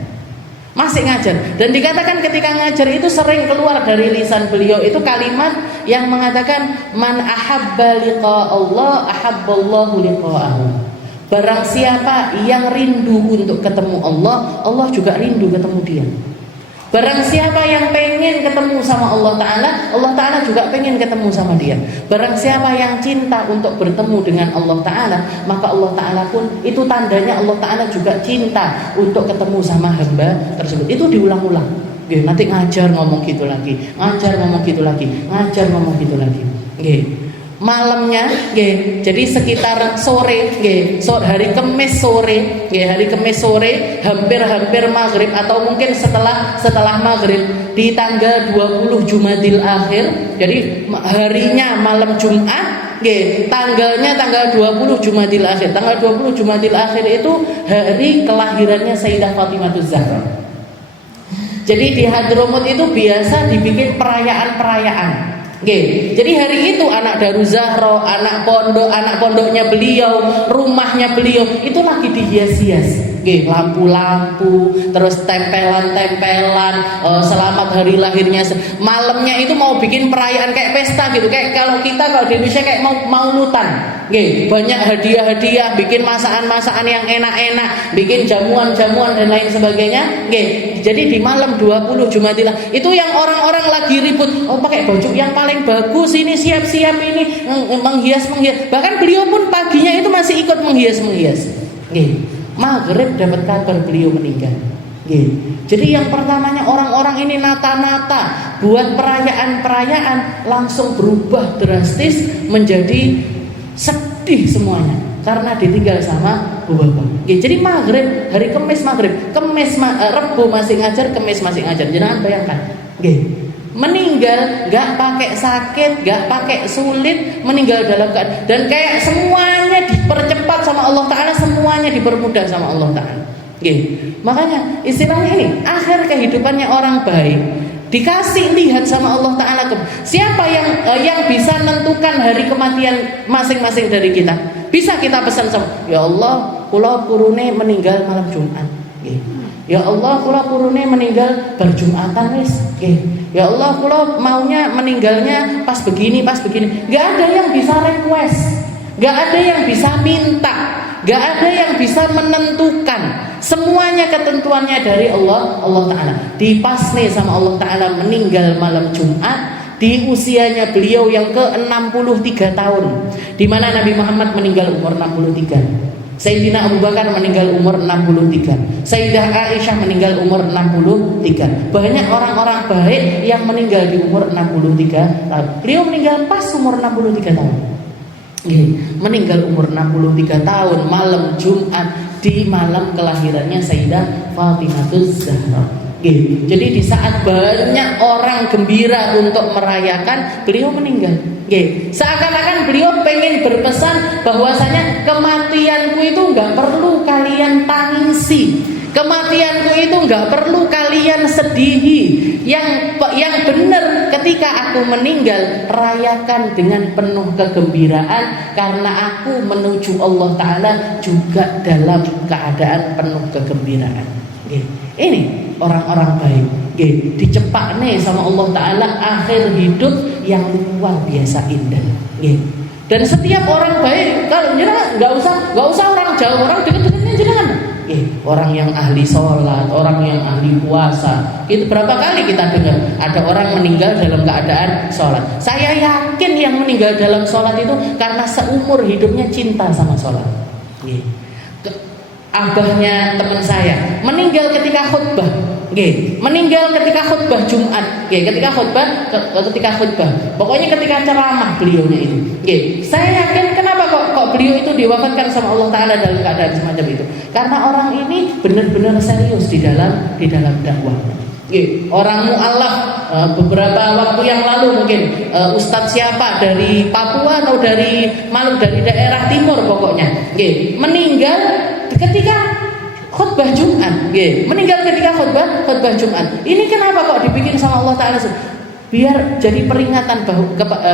Dan dikatakan ketika ngajar itu sering keluar dari lisan beliau itu kalimat yang mengatakan man ahabba liqa Allah ahabballahu liqa'ahu. Barang siapa yang rindu untuk ketemu Allah, Allah juga rindu ketemu dia. Barang siapa yang pengen ketemu sama Allah Ta'ala, Allah Ta'ala juga pengen ketemu sama dia. Barang siapa yang cinta untuk bertemu dengan Allah Ta'ala, maka Allah Ta'ala pun, itu tandanya Allah Ta'ala juga cinta untuk ketemu sama hamba tersebut. Itu diulang-ulang. Nanti ngajar ngomong gitu lagi, ngajar ngomong gitu lagi. malamnya nggih. Jadi sekitar sore nggih, hari Kamis sore nggih, hari Kamis sore hampir maghrib atau mungkin setelah maghrib di tanggal 20 Jumadil Akhir. Jadi harinya malam Jumat nggih, tanggalnya tanggal 20 Jumadil Akhir. Tanggal 20 Jumadil Akhir itu hari kelahirannya Sayyidah Fatimahuz Zahra. Jadi di Hadramut itu biasa dibikin perayaan-perayaan. Oke, jadi hari itu anak Daru Zahra, anak pondoknya beliau, rumahnya beliau itu lagi dihias-hias. Oke, lampu-lampu, terus tempelan-tempelan, selamat hari lahirnya. Malamnya itu mau bikin perayaan kayak pesta gitu, kayak kalau di Indonesia kayak mau lutan. Oke, banyak hadiah-hadiah, bikin masakan-masakan yang enak-enak, bikin jamuan-jamuan dan lain sebagainya. Oke, jadi di malam 20 Jumadilah itu yang orang-orang lagi ribut, pakai baju yang paling bagus ini, siap-siap ini, menghias. Bahkan beliau pun paginya itu masih ikut menghias. Maghrib dapat kabar beliau meninggal. Jadi yang pertamanya orang-orang ini nata-nata buat perayaan-perayaan langsung berubah drastis menjadi sedih semuanya karena ditinggal sama bapak. Jadi maghrib, hari Kamis maghrib, Rebo masih ngajar, Kamis masih ngajar. Jangan bayangkan. Meninggal gak pakai sakit, gak pakai sulit, meninggal dalam keadaan dan kayak semuanya dipercepat sama Allah Ta'ala, semuanya dipermudah sama Allah Ta'ala. Makanya istilahnya ini akhir kehidupannya orang baik dikasih lihat sama Allah Ta'ala. Siapa yang bisa menentukan hari kematian masing-masing dari kita? Bisa kita pesan sama, ya Allah, kula purune meninggal malam Jumat. Ya Allah, kula purune meninggal berjumatan wis. Ya Allah, kula maunya meninggalnya pas begini. Gak ada yang bisa request, gak ada yang bisa minta, gak ada yang bisa menentukan. Semuanya ketentuannya dari Allah Ta'ala. Dipas nih sama Allah Ta'ala meninggal malam Jumat di usianya beliau yang ke-63 tahun, di mana Nabi Muhammad meninggal umur 63. Sayyidina Abu Bakar meninggal umur 63. Sayyidah Aisyah meninggal umur 63. Banyak orang-orang baik yang meninggal di umur 63 tahun. Beliau meninggal pas umur 63 tahun. Meninggal umur 63 tahun malam Jumat di malam kelahirannya Sayyidah Fatimahuz Zahra. Jadi di saat banyak orang gembira untuk merayakan, beliau meninggal. Seakan-akan beliau pengen berpesan bahwasanya kematianku itu nggak perlu kalian tangisi, kematianku itu nggak perlu kalian sedihi. Yang benar ketika aku meninggal, rayakan dengan penuh kegembiraan karena aku menuju Allah Ta'ala juga dalam keadaan penuh kegembiraan. Ini orang-orang baik. Dicepak nih sama Allah Ta'ala akhir hidup yang luar biasa indah. Dan setiap orang baik, kalau jenengan nggak usah orang jauh, orang dekat-dekatnya jenengan. Orang yang ahli sholat, orang yang ahli puasa. Itu berapa kali kita dengar ada orang meninggal dalam keadaan sholat. Saya yakin yang meninggal dalam sholat itu karena seumur hidupnya cinta sama sholat. Abahnya teman saya meninggal ketika khutbah. Meninggal ketika khutbah Jumat. Ketika khutbah. Pokoknya ketika ceramah beliaunya itu. Saya yakin kenapa kok beliau itu diwafatkan sama Allah Ta'ala dalam keadaan semacam itu. Karena orang ini benar-benar serius di dalam dakwah. Orang mu'alaf beberapa waktu yang lalu mungkin ustadz siapa dari Papua atau dari Maluku, dari daerah timur pokoknya meninggal ketika khutbah Jumat. Meninggal ketika khutbah Jumat. Ini kenapa kok dibikin sama Allah Ta'ala? Biar jadi peringatan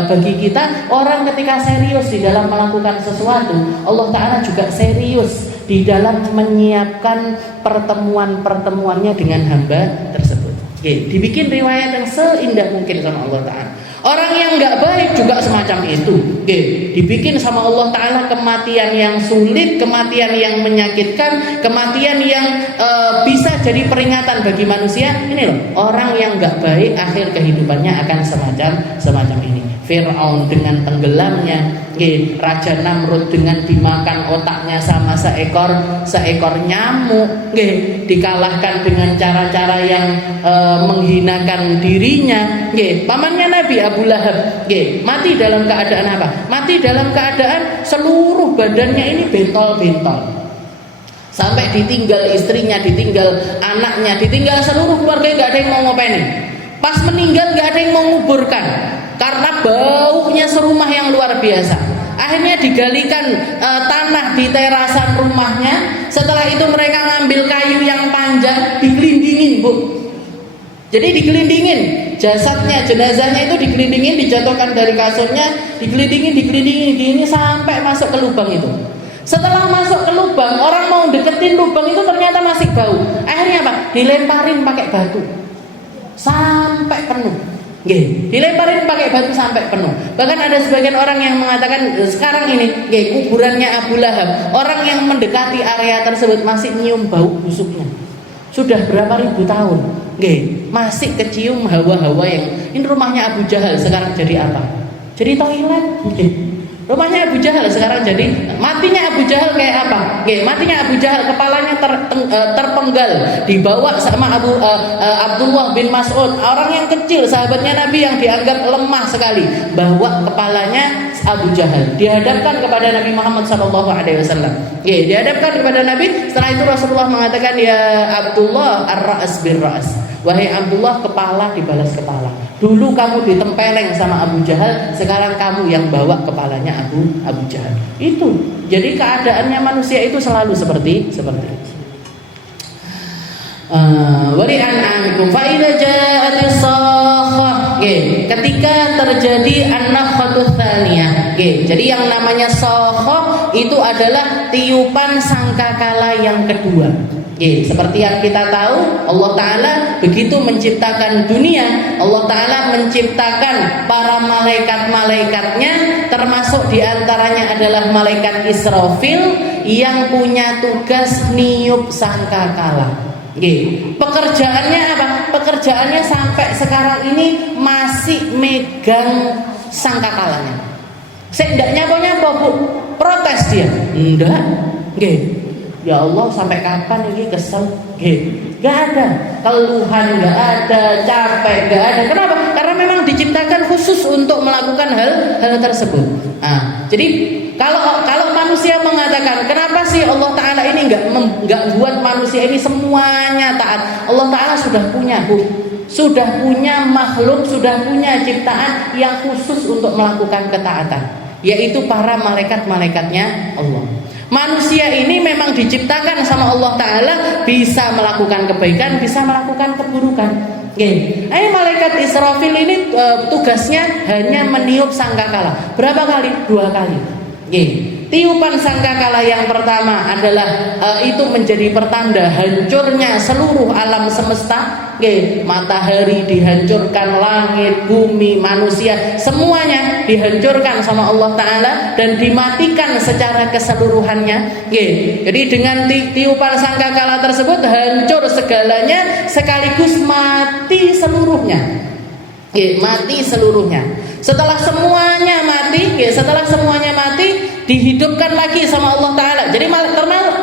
bagi kita, orang ketika serius di dalam melakukan sesuatu, Allah Ta'ala juga serius di dalam menyiapkan pertemuan-pertemuannya dengan hamba tersebut. Dibikin riwayat yang seindah mungkin sama Allah Ta'ala. Orang yang gak baik juga semacam itu. Dibikin sama Allah Ta'ala kematian yang sulit, kematian yang menyakitkan, kematian yang bisa jadi peringatan bagi manusia. Ini loh, orang yang gak baik akhir kehidupannya akan semacam ini. Fir'aun dengan tenggelamnya, Raja Namrud dengan dimakan otaknya sama seekor nyamuk, dikalahkan dengan cara-cara yang menghinakan dirinya. Pamannya Nabi Abu Lahab. Mati dalam keadaan apa? Mati dalam keadaan seluruh badannya ini bentol-bentol. Sampai ditinggal istrinya, ditinggal anaknya, ditinggal seluruh keluarga, gak ada yang mau ngopeni. Pas meninggal gak ada yang mau nguburkan karena baunya serumah yang luar biasa. Akhirnya digalikan tanah di terasan rumahnya. Setelah itu mereka ngambil kayu yang panjang, digelindingin, Bu. Jadi digelindingin jasadnya, jenazahnya itu digelindingin, dijatuhkan dari kasurnya, digelindingin sampai masuk ke lubang itu. Setelah masuk ke lubang, orang mau deketin lubang itu ternyata masih bau. Akhirnya apa? Dilemparin pakai batu sampai penuh. Dilemparin pakai batu sampai penuh. Bahkan ada sebagian orang yang mengatakan sekarang ini, kuburannya Abu Lahab, orang yang mendekati area tersebut masih nyium bau busuknya. Sudah berapa ribu tahun, masih kecium hawa-hawa yang ini rumahnya Abu Jahal sekarang jadi apa? Jadi toilet. Rumahnya Abu Jahal sekarang jadi, matinya Abu Jahal kayak apa? Matinya Abu Jahal kepalanya terpenggal, dibawa sama Abdullah bin Mas'ud, orang yang kecil, sahabatnya Nabi yang dianggap lemah sekali, bawa kepalanya Abu Jahal, dihadapkan kepada Nabi Muhammad SAW. Dihadapkan kepada Nabi. Setelah itu Rasulullah mengatakan, ya Abdullah, ar-ra's bir-ra's. Wahai Abdullah, kepala dibalas kepala. Dulu kamu ditempeleng sama Abu Jahal, sekarang kamu yang bawa kepalanya Abu Jahal. Itu. Jadi keadaannya manusia itu selalu seperti itu. Wali an'amikum fa idza ja'atis sakhah. Ketika terjadi an-nafkhatus tsaniyah. Jadi yang namanya sakhah itu adalah tiupan sangkakala yang kedua. Seperti yang kita tahu, Allah Ta'ala begitu menciptakan dunia, Allah Ta'ala menciptakan para malaikat-malaikatnya, termasuk diantaranya adalah malaikat Israfil yang punya tugas niup sangkakala. Pekerjaannya apa? Pekerjaannya sampai sekarang ini masih megang sangkakalanya. Saya enggak nyapa Bu, protes dia. Enggak. Ya Allah, sampai kapan ini kesel? Gak ada keluhan, gak ada capek, gak ada. Kenapa? Karena memang diciptakan khusus untuk melakukan hal tersebut. Jadi kalau manusia mengatakan, kenapa sih Allah Ta'ala ini nggak buat manusia ini semuanya taat? Allah Ta'ala sudah punya makhluk, sudah punya ciptaan yang khusus untuk melakukan ketaatan, yaitu para malaikat-malaikatnya Allah. Manusia ini memang diciptakan sama Allah Ta'ala bisa melakukan kebaikan, bisa melakukan keburukan. Malaikat Israfil ini tugasnya hanya meniup sangkakala. Berapa kali? 2 kali. Tiupan sangkakala yang pertama adalah itu menjadi pertanda hancurnya seluruh alam semesta. Matahari dihancurkan, langit, bumi, manusia, semuanya dihancurkan sama Allah Ta'ala dan dimatikan secara keseluruhannya. Jadi dengan tiupan sangkakala tersebut hancur segalanya sekaligus mati seluruhnya. Mati seluruhnya. Setelah semuanya mati, dihidupkan lagi sama Allah Ta'ala. Jadi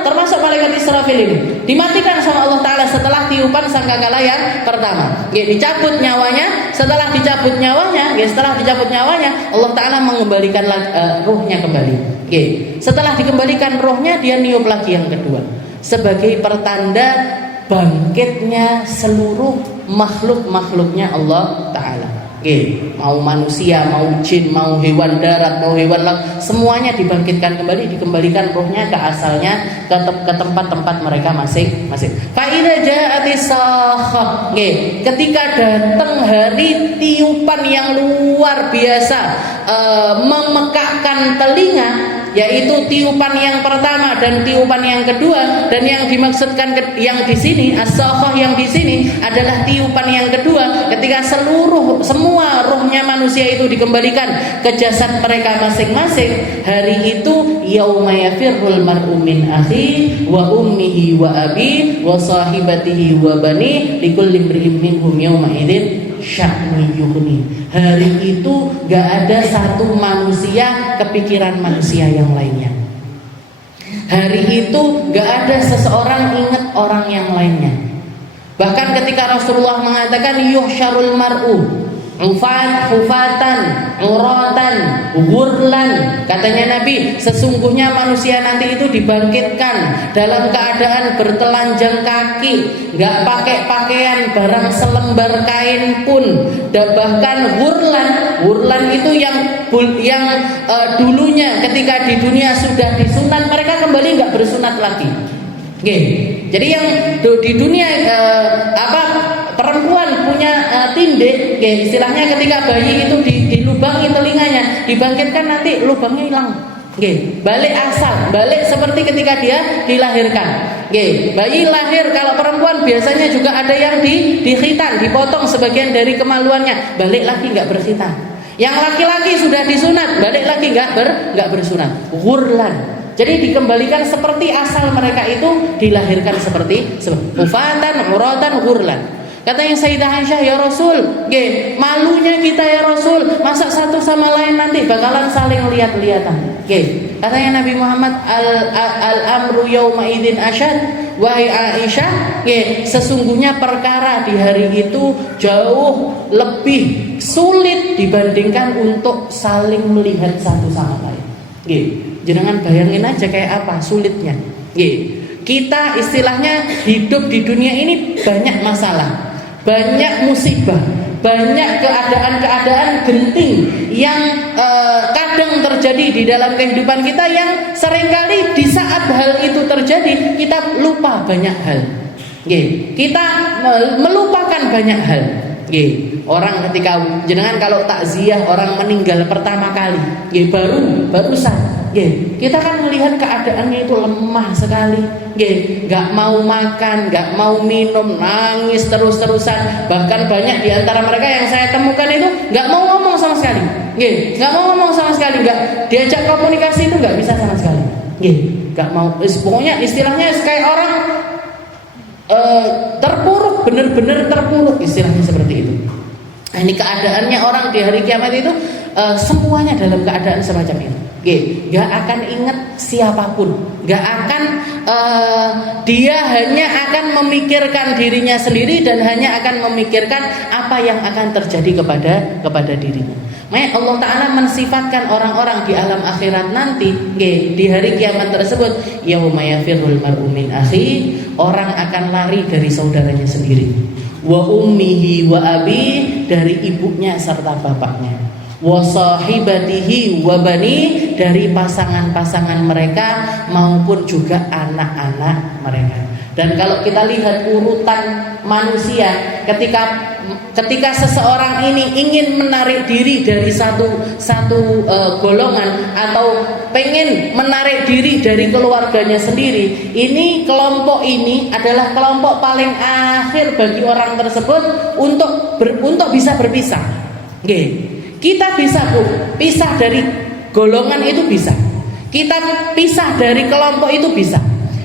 termasuk malaikat Israfil ini dimatikan sama Allah Ta'ala setelah tiupan sangkakala yang pertama. Dicabut nyawanya. Setelah dicabut nyawanya, Allah Ta'ala mengembalikan ruhnya kembali. Setelah dikembalikan ruhnya, dia niup lagi yang kedua sebagai pertanda bangkitnya seluruh makhluk-makhluknya Allah Ta'ala. Mau manusia, mau jin, mau hewan darat, mau hewan laut, semuanya dibangkitkan kembali, dikembalikan rohnya ke asalnya, ke tempat-tempat mereka masing-masing. Fa idza ja'atis sakhah. Ketika datang hari tiupan yang luar biasa, memekakkan telinga, yaitu tiupan yang pertama dan tiupan yang kedua, dan yang dimaksudkan yang di sini as-sakhah yang di sini adalah tiupan yang kedua ketika semua ruhnya manusia itu dikembalikan ke jasad mereka masing-masing. Hari itu yauma yafirrul mar'u min akhi wa ummihi wa abi wa sahibatihi wa bani likulli imri'in minhum yauma idzin sya'nu yughni. Hari itu gak ada satu manusia kepikiran manusia yang lainnya. Hari itu gak ada seseorang ingat orang yang lainnya. Bahkan ketika Rasulullah mengatakan yuhsyarul mar'u hufatan, uratan, ghurlan. Katanya Nabi, sesungguhnya manusia nanti itu dibangkitkan dalam keadaan bertelanjang kaki, nggak pakai pakaian, barang selembar kain pun. Dan bahkan ghurlan itu yang dulunya ketika di dunia sudah disunat, mereka kembali nggak bersunat lagi. Jadi yang di dunia perempuan punya tindih, istilahnya ketika bayi itu dilubangi telinganya, dibangkitkan nanti lubangnya hilang. Balik asal, balik seperti ketika dia dilahirkan. Bayi lahir kalau perempuan biasanya juga ada yang dikhitan, dipotong sebagian dari kemaluannya, balik lagi nggak berkhitan. Yang laki-laki sudah disunat, balik lagi nggak bersunat. Ghurlan. Jadi dikembalikan seperti asal mereka itu dilahirkan seperti hufatan, uratan, ghurlan. Katanya Sayyidah Aisyah, ya Rasul, malunya kita ya Rasul, masa satu sama lain nanti bakalan saling lihat-lihatan. Katanya Nabi Muhammad, al-amru yauma idzin asyad, wahai Aisyah, sesungguhnya perkara di hari itu jauh lebih sulit dibandingkan untuk saling melihat satu sama lain. Jangan bayangin aja kayak apa sulitnya. Kita istilahnya hidup di dunia ini banyak masalah, banyak musibah, banyak keadaan-keadaan genting yang kadang terjadi di dalam kehidupan kita, yang seringkali di saat hal itu terjadi kita lupa banyak hal. Kita melupakan banyak hal. Orang ketika jenengan kalau takziah orang meninggal pertama kali, barusan kita kan melihat keadaannya itu lemah sekali, nggak mau makan, nggak mau minum, nangis terus-terusan. Bahkan banyak di antara mereka yang saya temukan itu nggak mau ngomong sama sekali, nggak mau ngomong sama sekali, nggak diajak komunikasi itu nggak bisa sama sekali, nggak mau. Pokoknya istilahnya kayak orang terpuruk, bener-bener terpuruk, istilahnya seperti itu. Nah, ini keadaannya orang di hari kiamat itu semuanya dalam keadaan semacam itu. Gak akan ingat siapapun, gak akan dia hanya akan memikirkan dirinya sendiri dan hanya akan memikirkan apa yang akan terjadi kepada dirinya. Makanya Allah Ta'ala mensifatkan orang-orang di alam akhirat nanti, di hari kiamat tersebut, yauma yafirrul mar'u min akhi, orang akan lari dari saudaranya sendiri, wa ummihi wa abi, dari ibunya serta bapaknya, wa sahibatihi wa bani, dari pasangan-pasangan mereka maupun juga anak-anak mereka. Dan kalau kita lihat urutan manusia, ketika seseorang ini ingin menarik diri dari satu golongan atau pengen menarik diri dari keluarganya sendiri, ini kelompok ini adalah kelompok paling akhir bagi orang tersebut untuk bisa berpisah. Kita bisa pisah dari golongan itu, bisa. Kita pisah dari kelompok itu, bisa.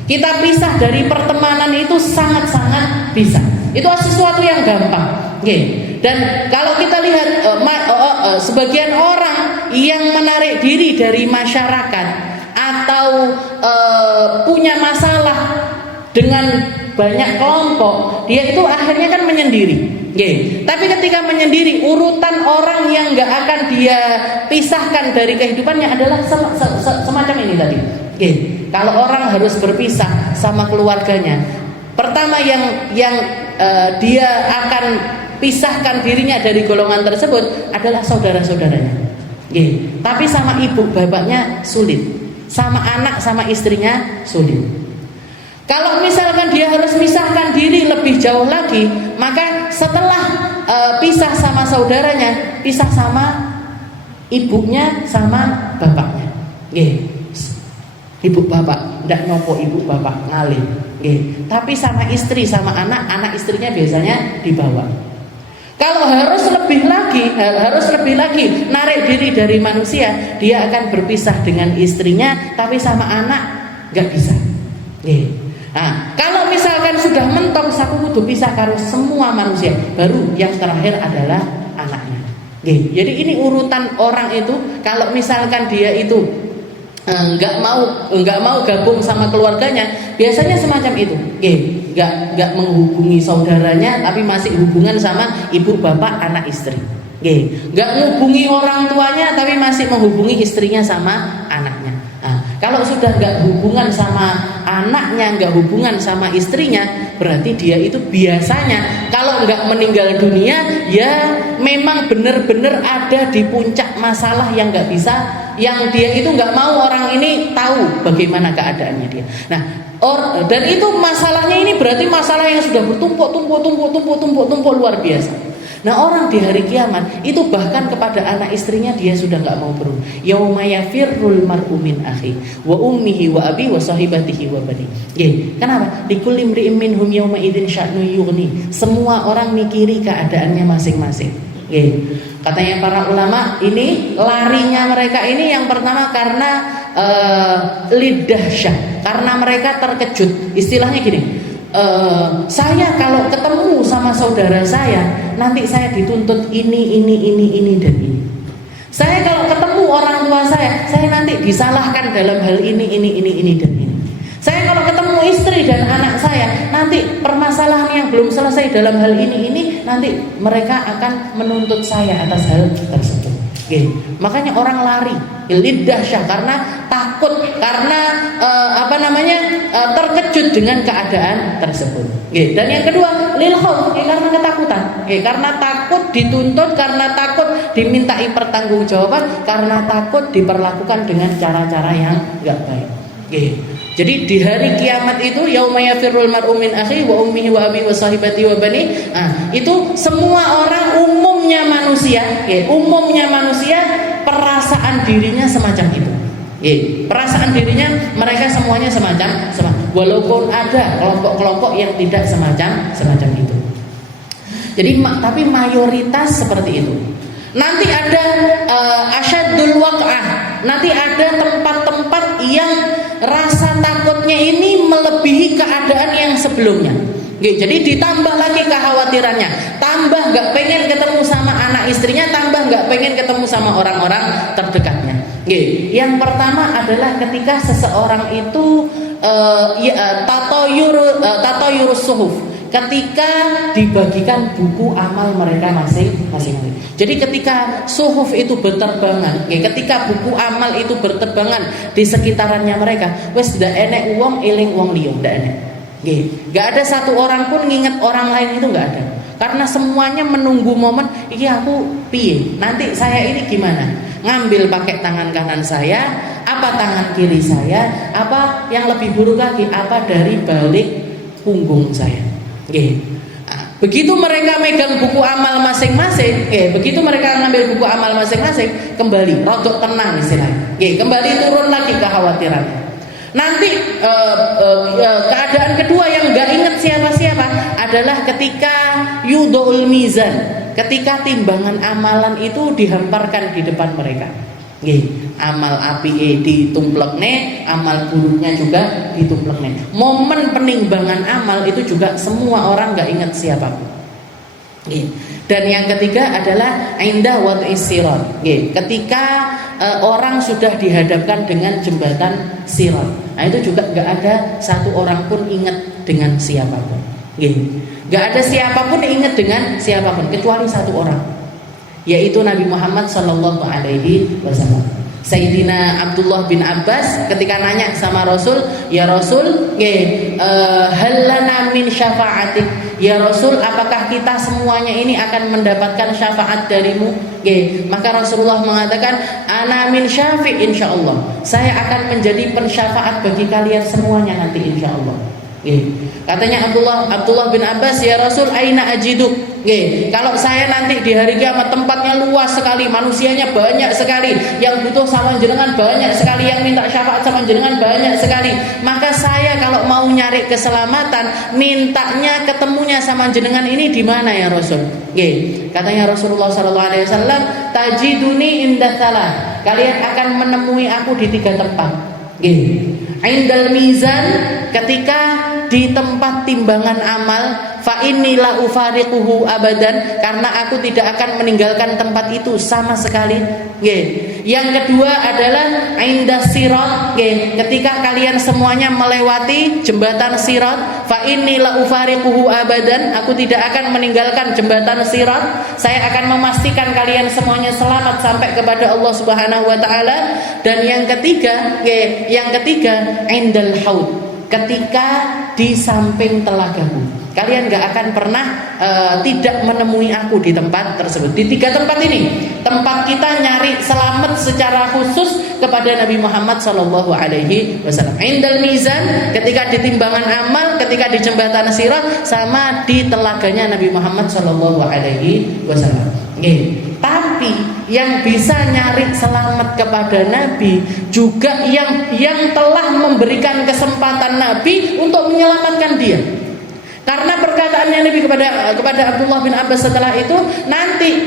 Kita pisah dari pertemanan itu sangat-sangat bisa. Itu sesuatu yang gampang. Dan kalau kita lihat sebagian orang yang menarik diri dari masyarakat atau punya masalah dengan banyak kelompok, dia itu akhirnya kan menyendiri. Tapi ketika menyendiri, urutan orang yang gak akan dia pisahkan dari kehidupannya adalah semacam ini tadi. Kalau orang harus berpisah sama keluarganya, pertama yang dia akan pisahkan dirinya dari golongan tersebut adalah saudara-saudaranya. Tapi sama ibu bapaknya sulit, sama anak sama istrinya sulit. Kalau misalkan dia harus misahkan diri lebih jauh lagi, maka setelah pisah sama saudaranya, pisah sama ibunya sama bapaknya. Ibu bapak, tidak nopo ibu bapak ngalih. Tapi sama istri sama anak istrinya biasanya dibawa. Kalau harus lebih lagi narik diri dari manusia, dia akan berpisah dengan istrinya, tapi sama anak nggak bisa. Nah, kalau misalkan sudah mentok saku kudu pisah karo semua manusia, baru yang terakhir adalah anaknya. Jadi ini urutan orang itu. Kalau misalkan dia itu nggak mau gabung sama keluarganya, biasanya semacam itu. nggak menghubungi saudaranya, tapi masih hubungan sama ibu bapak anak istri. Nggak ngubungi orang tuanya tapi masih menghubungi istrinya sama anaknya. Nah, kalau sudah nggak hubungan sama anaknya, nggak hubungan sama istrinya, berarti dia itu biasanya kalau nggak meninggal dunia ya memang benar-benar ada di puncak masalah yang nggak bisa, yang dia itu nggak mau orang ini tahu bagaimana keadaannya dia. Nah, dan itu masalahnya ini berarti masalah yang sudah bertumpuk luar biasa. Nah, orang di hari kiamat itu bahkan kepada anak istrinya dia sudah nggak mau berubah. Yauma yafirrul mar'u min akhi wa ummihi wa abi wa sahibatihi wa bani. Kenapa? Likulli imri'in minhum yauma idzin sya'nu yughni. Semua orang mikiri keadaannya masing-masing. Katanya para ulama, ini larinya mereka ini yang pertama karena lidah syah, karena mereka terkejut. Istilahnya gini, saya kalau ketemu sama saudara saya nanti saya dituntut ini dan ini. Saya kalau ketemu orang tua saya nanti disalahkan dalam hal ini dan ini. Saya kalau ketemu istri dan anak saya nanti permasalahan yang belum selesai dalam hal ini nanti mereka akan menuntut saya atas hal tersebut. Makanya orang lari lidah syah karena takut, karena terkejut dengan keadaan tersebut. Dan yang kedua lil khauf, karena ketakutan. Karena takut dituntut, karena takut dimintai pertanggungjawaban, karena takut diperlakukan dengan cara-cara yang enggak baik. Jadi di hari kiamat itu yauma yafirrul mar'u min akhi wa ummihi wa abi wa sahibati wa bani. Itu semua orang umumnya manusia perasaan dirinya semacam itu. Perasaan dirinya mereka semuanya semacam walaupun ada kelompok-kelompok yang tidak semacam itu. Jadi tapi mayoritas seperti itu. Nanti ada asyaddul waq'ah. Nanti ada tempat-tempat yang rasa takutnya ini melebihi keadaan yang sebelumnya. Jadi ditambah lagi kekhawatirannya, tambah nggak pengen ketemu sama anak istrinya, tambah nggak pengen ketemu sama orang-orang terdekatnya. Yang pertama adalah ketika seseorang itu tatoyurus suhuf, ketika dibagikan buku amal mereka masing-masing. Jadi ketika suhuf itu berterbangan, ketika buku amal itu berterbangan di sekitarannya mereka, wes ndak enek wong eling wong liya, ndak enek. Nggak ada satu orang pun nginget orang lain, itu nggak ada. Karena semuanya menunggu momen, iki aku piye? Nanti saya ini gimana? Ngambil pakai tangan kanan saya, apa tangan kiri saya, apa yang lebih buruk lagi, apa dari balik punggung saya. Begitu mereka megang buku amal masing-masing, begitu mereka ngambil buku amal masing-masing, kembali rodok tenang istilahnya. Kembali turun lagi kekhawatirannya. Nanti keadaan kedua yang gak inget siapa-siapa adalah ketika yudhul mizan, ketika timbangan amalan itu dihamparkan di depan mereka. Amal api ditumplekne, amal buruknya juga ditumplekne. Momen penimbangan amal itu juga semua orang gak inget siapapun. Dan yang ketiga adalah indah wad'is sirat. Ketika orang sudah dihadapkan dengan jembatan sirat, nah itu juga nggak ada satu orang pun ingat dengan siapapun. Nggak ada siapapun ingat dengan siapapun kecuali satu orang, yaitu Nabi Muhammad SAW. Sayyidina Abdullah bin Abbas ketika nanya sama Rasul, ya Rasul, halana min syafa'atik, ya Rasul, apakah kita semuanya ini akan mendapatkan syafaat darimu? Maka Rasulullah mengatakan, ana min syafi' insyaallah, saya akan menjadi pensyafaat bagi kalian semuanya nanti insyaallah. Katanya Abdullah bin Abbas, ya Rasul, aina ajiduk? Kalau saya nanti di hari kiamat tempatnya luas sekali, manusianya banyak sekali, yang butuh sama jenengan banyak sekali, yang minta syafaat sama jenengan banyak sekali, maka saya kalau mau nyari keselamatan, mintanya ketemunya sama jenengan ini di mana ya Rasul? Katanya Rasulullah SAW, tajiduni indah salah, kalian akan menemui aku di 3 tempat. Indal mizan, ketika di tempat timbangan amal, fa inni la ufariquhu abadan, karena aku tidak akan meninggalkan tempat itu sama sekali. Nggih. Yang kedua adalah inda sirat, nggih, ketika kalian semuanya melewati jembatan sirat, fa inni la ufariquhu abadan, aku tidak akan meninggalkan jembatan sirat, saya akan memastikan kalian semuanya selamat sampai kepada Allah Subhanahu wa taala. Dan yang ketiga, nggih, yang ketiga indal haud, ketika di samping telagaku, kalian gak akan pernah tidak menemui aku di tempat tersebut. Di tiga tempat ini, tempat kita nyari selamat secara khusus kepada Nabi Muhammad sallallahu alaihi wasallam. Indal mizan, ketika di timbangan amal, ketika di jembatan sirat, sama di telaganya Nabi Muhammad sallallahu alaihi wasallam. Tapi yang bisa nyari selamat kepada Nabi juga yang telah memberikan kesempatan Nabi untuk menyelamatkan dia. Karena perkataannya Nabi kepada Abdullah bin Abbas setelah itu, nanti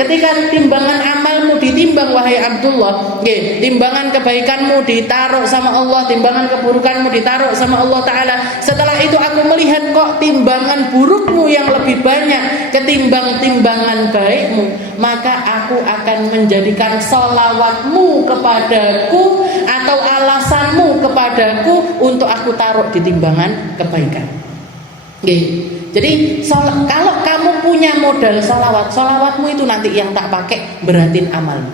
ketika timbangan amalmu ditimbang wahai Abdullah, timbangan kebaikanmu ditaruh sama Allah, timbangan keburukanmu ditaruh sama Allah Ta'ala. Setelah itu aku melihat kok timbangan burukmu yang lebih banyak ketimbang timbangan baikmu, maka aku akan menjadikan sholawatmu kepadaku atau alasanmu kepadaku untuk aku taruh di timbangan kebaikan. Jadi kalau kamu punya modal sholawatmu itu nanti yang tak pakai beratin amalmu.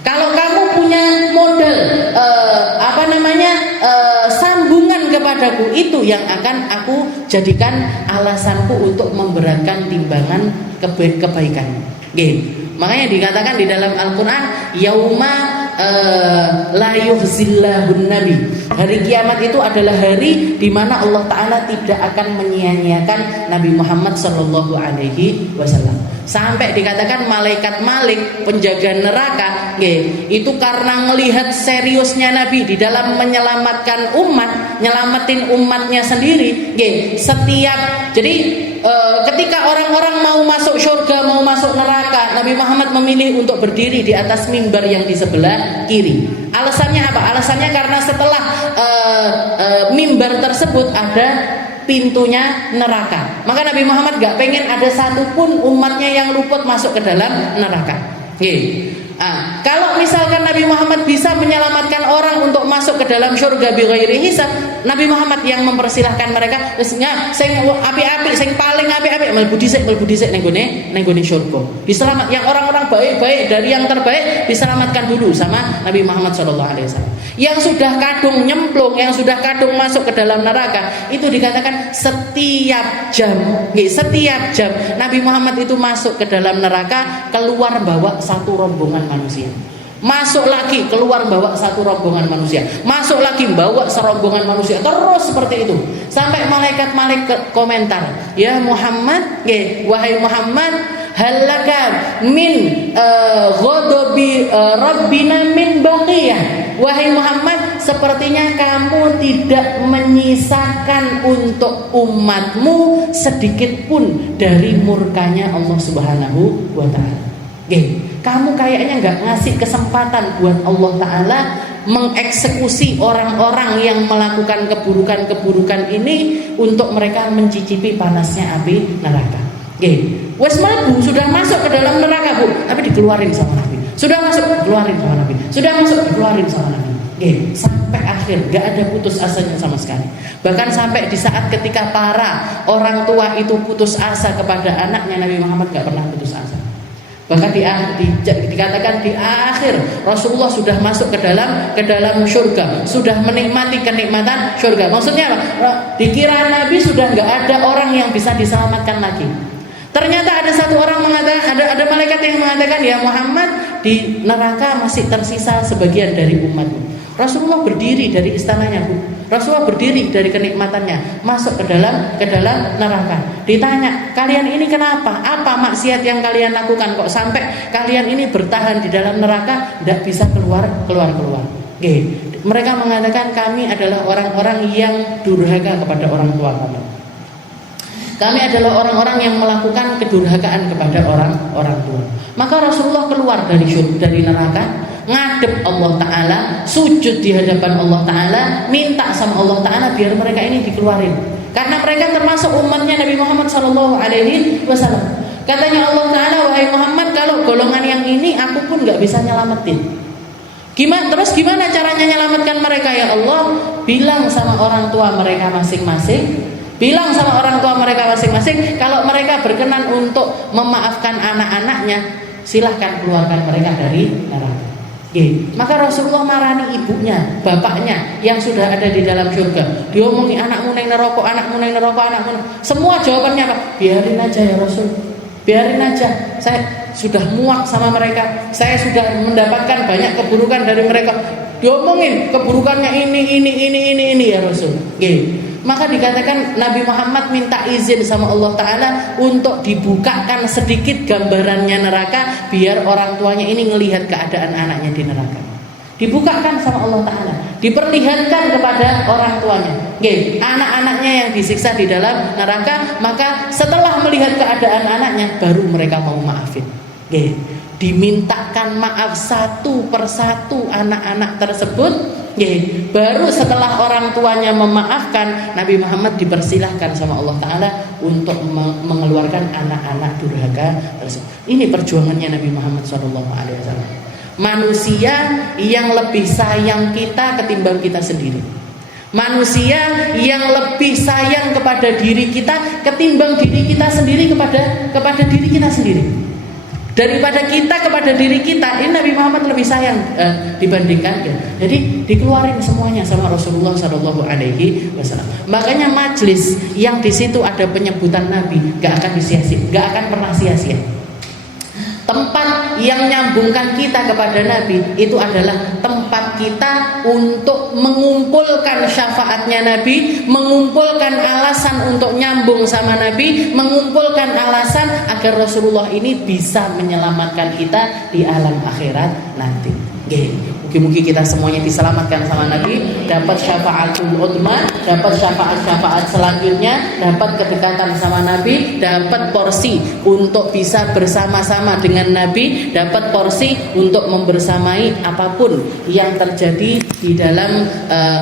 Kalau kamu punya modal sambungan kepadaku, itu yang akan aku jadikan alasanku untuk memberatkan timbangan kebaikan. Makanya dikatakan di dalam Al-Quran, yauma la yuhzillahun nabi, hari kiamat itu adalah hari di mana Allah Ta'ala tidak akan menyia-nyiakan Nabi Muhammad sallallahu alaihi wasallam. Sampai dikatakan malaikat Malik, penjaga neraka, itu karena melihat seriusnya Nabi di dalam menyelamatkan umat, nyelamatin umatnya sendiri. Jadi ketika orang-orang mau masuk surga, mau masuk neraka, Nabi Muhammad memilih untuk berdiri di atas mimbar yang di sebelah kiri. Alasannya apa? Alasannya karena setelah mimbar tersebut ada pintunya neraka. Maka Nabi Muhammad gak pengen ada satupun umatnya yang luput masuk ke dalam neraka. Kalau misalkan Nabi Muhammad bisa menyelamatkan orang untuk masuk ke dalam surga bighairi hisab, Nabi Muhammad yang mempersilahkan mereka, sing api-api, sing paling api-api mlebu dhisik ning gone surga. Diselamat yang orang-orang baik-baik dari yang terbaik diselamatkan dulu sama Nabi Muhammad sallallahu alaihi wasallam. Yang sudah kadung nyemplung, yang sudah kadung masuk ke dalam neraka, itu dikatakan setiap jam Nabi Muhammad itu masuk ke dalam neraka, keluar bawa satu rombongan manusia. Masuk lagi, keluar bawa satu rombongan manusia. Masuk lagi, bawa serombongan manusia. Terus seperti itu. Sampai malaikat komentar, ya Muhammad, wahai Muhammad, halaka min ghadabi rabbina min baqiyah. Wahai Muhammad, sepertinya kamu tidak menyisakan untuk umatmu sedikit pun dari murkanya Allah Subhanahu wa ta'ala. Kamu kayaknya gak ngasih kesempatan buat Allah Ta'ala mengeksekusi orang-orang yang melakukan keburukan-keburukan ini untuk mereka mencicipi panasnya api neraka. Wes mlebu, sudah masuk ke dalam neraka, Bu, tapi dikeluarin sama Nabi. Sudah masuk, keluarin sama Nabi. Sudah masuk, keluarin sama Nabi. Sampai akhir, gak ada putus asanya sama sekali. Bahkan sampai di saat ketika para orang tua itu putus asa kepada anaknya, Nabi Muhammad gak pernah putus asa. Bahkan dikatakan di akhir Rasulullah sudah masuk ke dalam surga, sudah menikmati kenikmatan surga. Maksudnya apa? Dikira Nabi sudah nggak ada orang yang bisa diselamatkan lagi. Ternyata ada satu orang mengatakan, ada malaikat yang mengatakan, ya Muhammad, di neraka masih tersisa sebagian dari umatmu. Rasulullah berdiri dari istananya, Bu. Rasulullah berdiri dari kenikmatannya, masuk ke dalam neraka. Ditanya, kalian ini kenapa? Apa maksiat yang kalian lakukan kok sampai kalian ini bertahan di dalam neraka, tidak bisa keluar. Mereka mengatakan, kami adalah orang-orang yang durhaka kepada orang tua kami. Kami adalah orang-orang yang melakukan kedurhakaan kepada orang tua. Maka Rasulullah keluar dari neraka. ngadep Allah Ta'ala, sujud di hadapan Allah Ta'ala, minta sama Allah Ta'ala biar mereka ini dikeluarin. Karena mereka termasuk umatnya Nabi Muhammad SAW. Katanya Allah Ta'ala, wahai Muhammad, kalau golongan yang ini aku pun gak bisa nyelamatin. Terus gimana caranya nyelamatkan mereka ya Allah? Bilang sama orang tua mereka masing-masing, kalau mereka berkenan untuk memaafkan anak-anaknya, silahkan keluarkan mereka dari neraka. Maka Rasulullah marani ibunya, bapaknya yang sudah ada di dalam surga. Diomongi anakmu neng neraka, anakmu. Semua jawabannya apa? Biarin aja ya Rasul. Biarin aja. Saya sudah muak sama mereka. Saya sudah mendapatkan banyak keburukan dari mereka. Diomongin keburukannya ini ya Rasul. Maka dikatakan Nabi Muhammad minta izin sama Allah Ta'ala untuk dibukakan sedikit gambarannya neraka, biar orang tuanya ini ngelihat keadaan anaknya di neraka. Dibukakan sama Allah Ta'ala, diperlihatkan kepada orang tuanya, anak-anaknya yang disiksa di dalam neraka. Maka setelah melihat keadaan anaknya, baru mereka mau maafin. Dimintakan maaf satu persatu anak-anak tersebut. Baru setelah orang tuanya memaafkan, Nabi Muhammad dipersilahkan sama Allah Ta'ala untuk mengeluarkan anak-anak durhaka tersebut. Ini perjuangannya Nabi Muhammad SAW. Manusia yang lebih sayang kita ketimbang kita sendiri. Manusia yang lebih sayang kepada diri kita ketimbang diri kita sendiri kepada diri kita sendiri. Daripada kita kepada diri kita, ini Nabi Muhammad lebih sayang dibandingkan. Jadi dikeluarin semuanya sama Rasulullah SAW. Makanya majlis yang di situ ada penyebutan Nabi gak akan pernah sia-sia. Tempat yang nyambungkan kita kepada Nabi itu adalah tempat kita untuk mengumpulkan syafaatnya Nabi, mengumpulkan alasan untuk nyambung sama Nabi, mengumpulkan alasan agar Rasulullah ini bisa menyelamatkan kita di alam akhirat nanti. Mungkin kita semuanya diselamatkan sama Nabi, dapat syafaatul udma, dapat syafaat-syafaat selanjutnya, dapat kedekatan sama Nabi, dapat porsi untuk bisa bersama-sama dengan Nabi, dapat porsi untuk membersamai apapun yang terjadi di dalam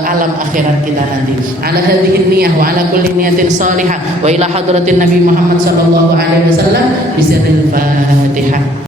alam akhirat kita nanti. Ala hadhihi niyah wa ala kulli niyatin salihah wa ila hadratin Nabi Muhammad sallallahu alaihi wasallam bisirril Fatihah.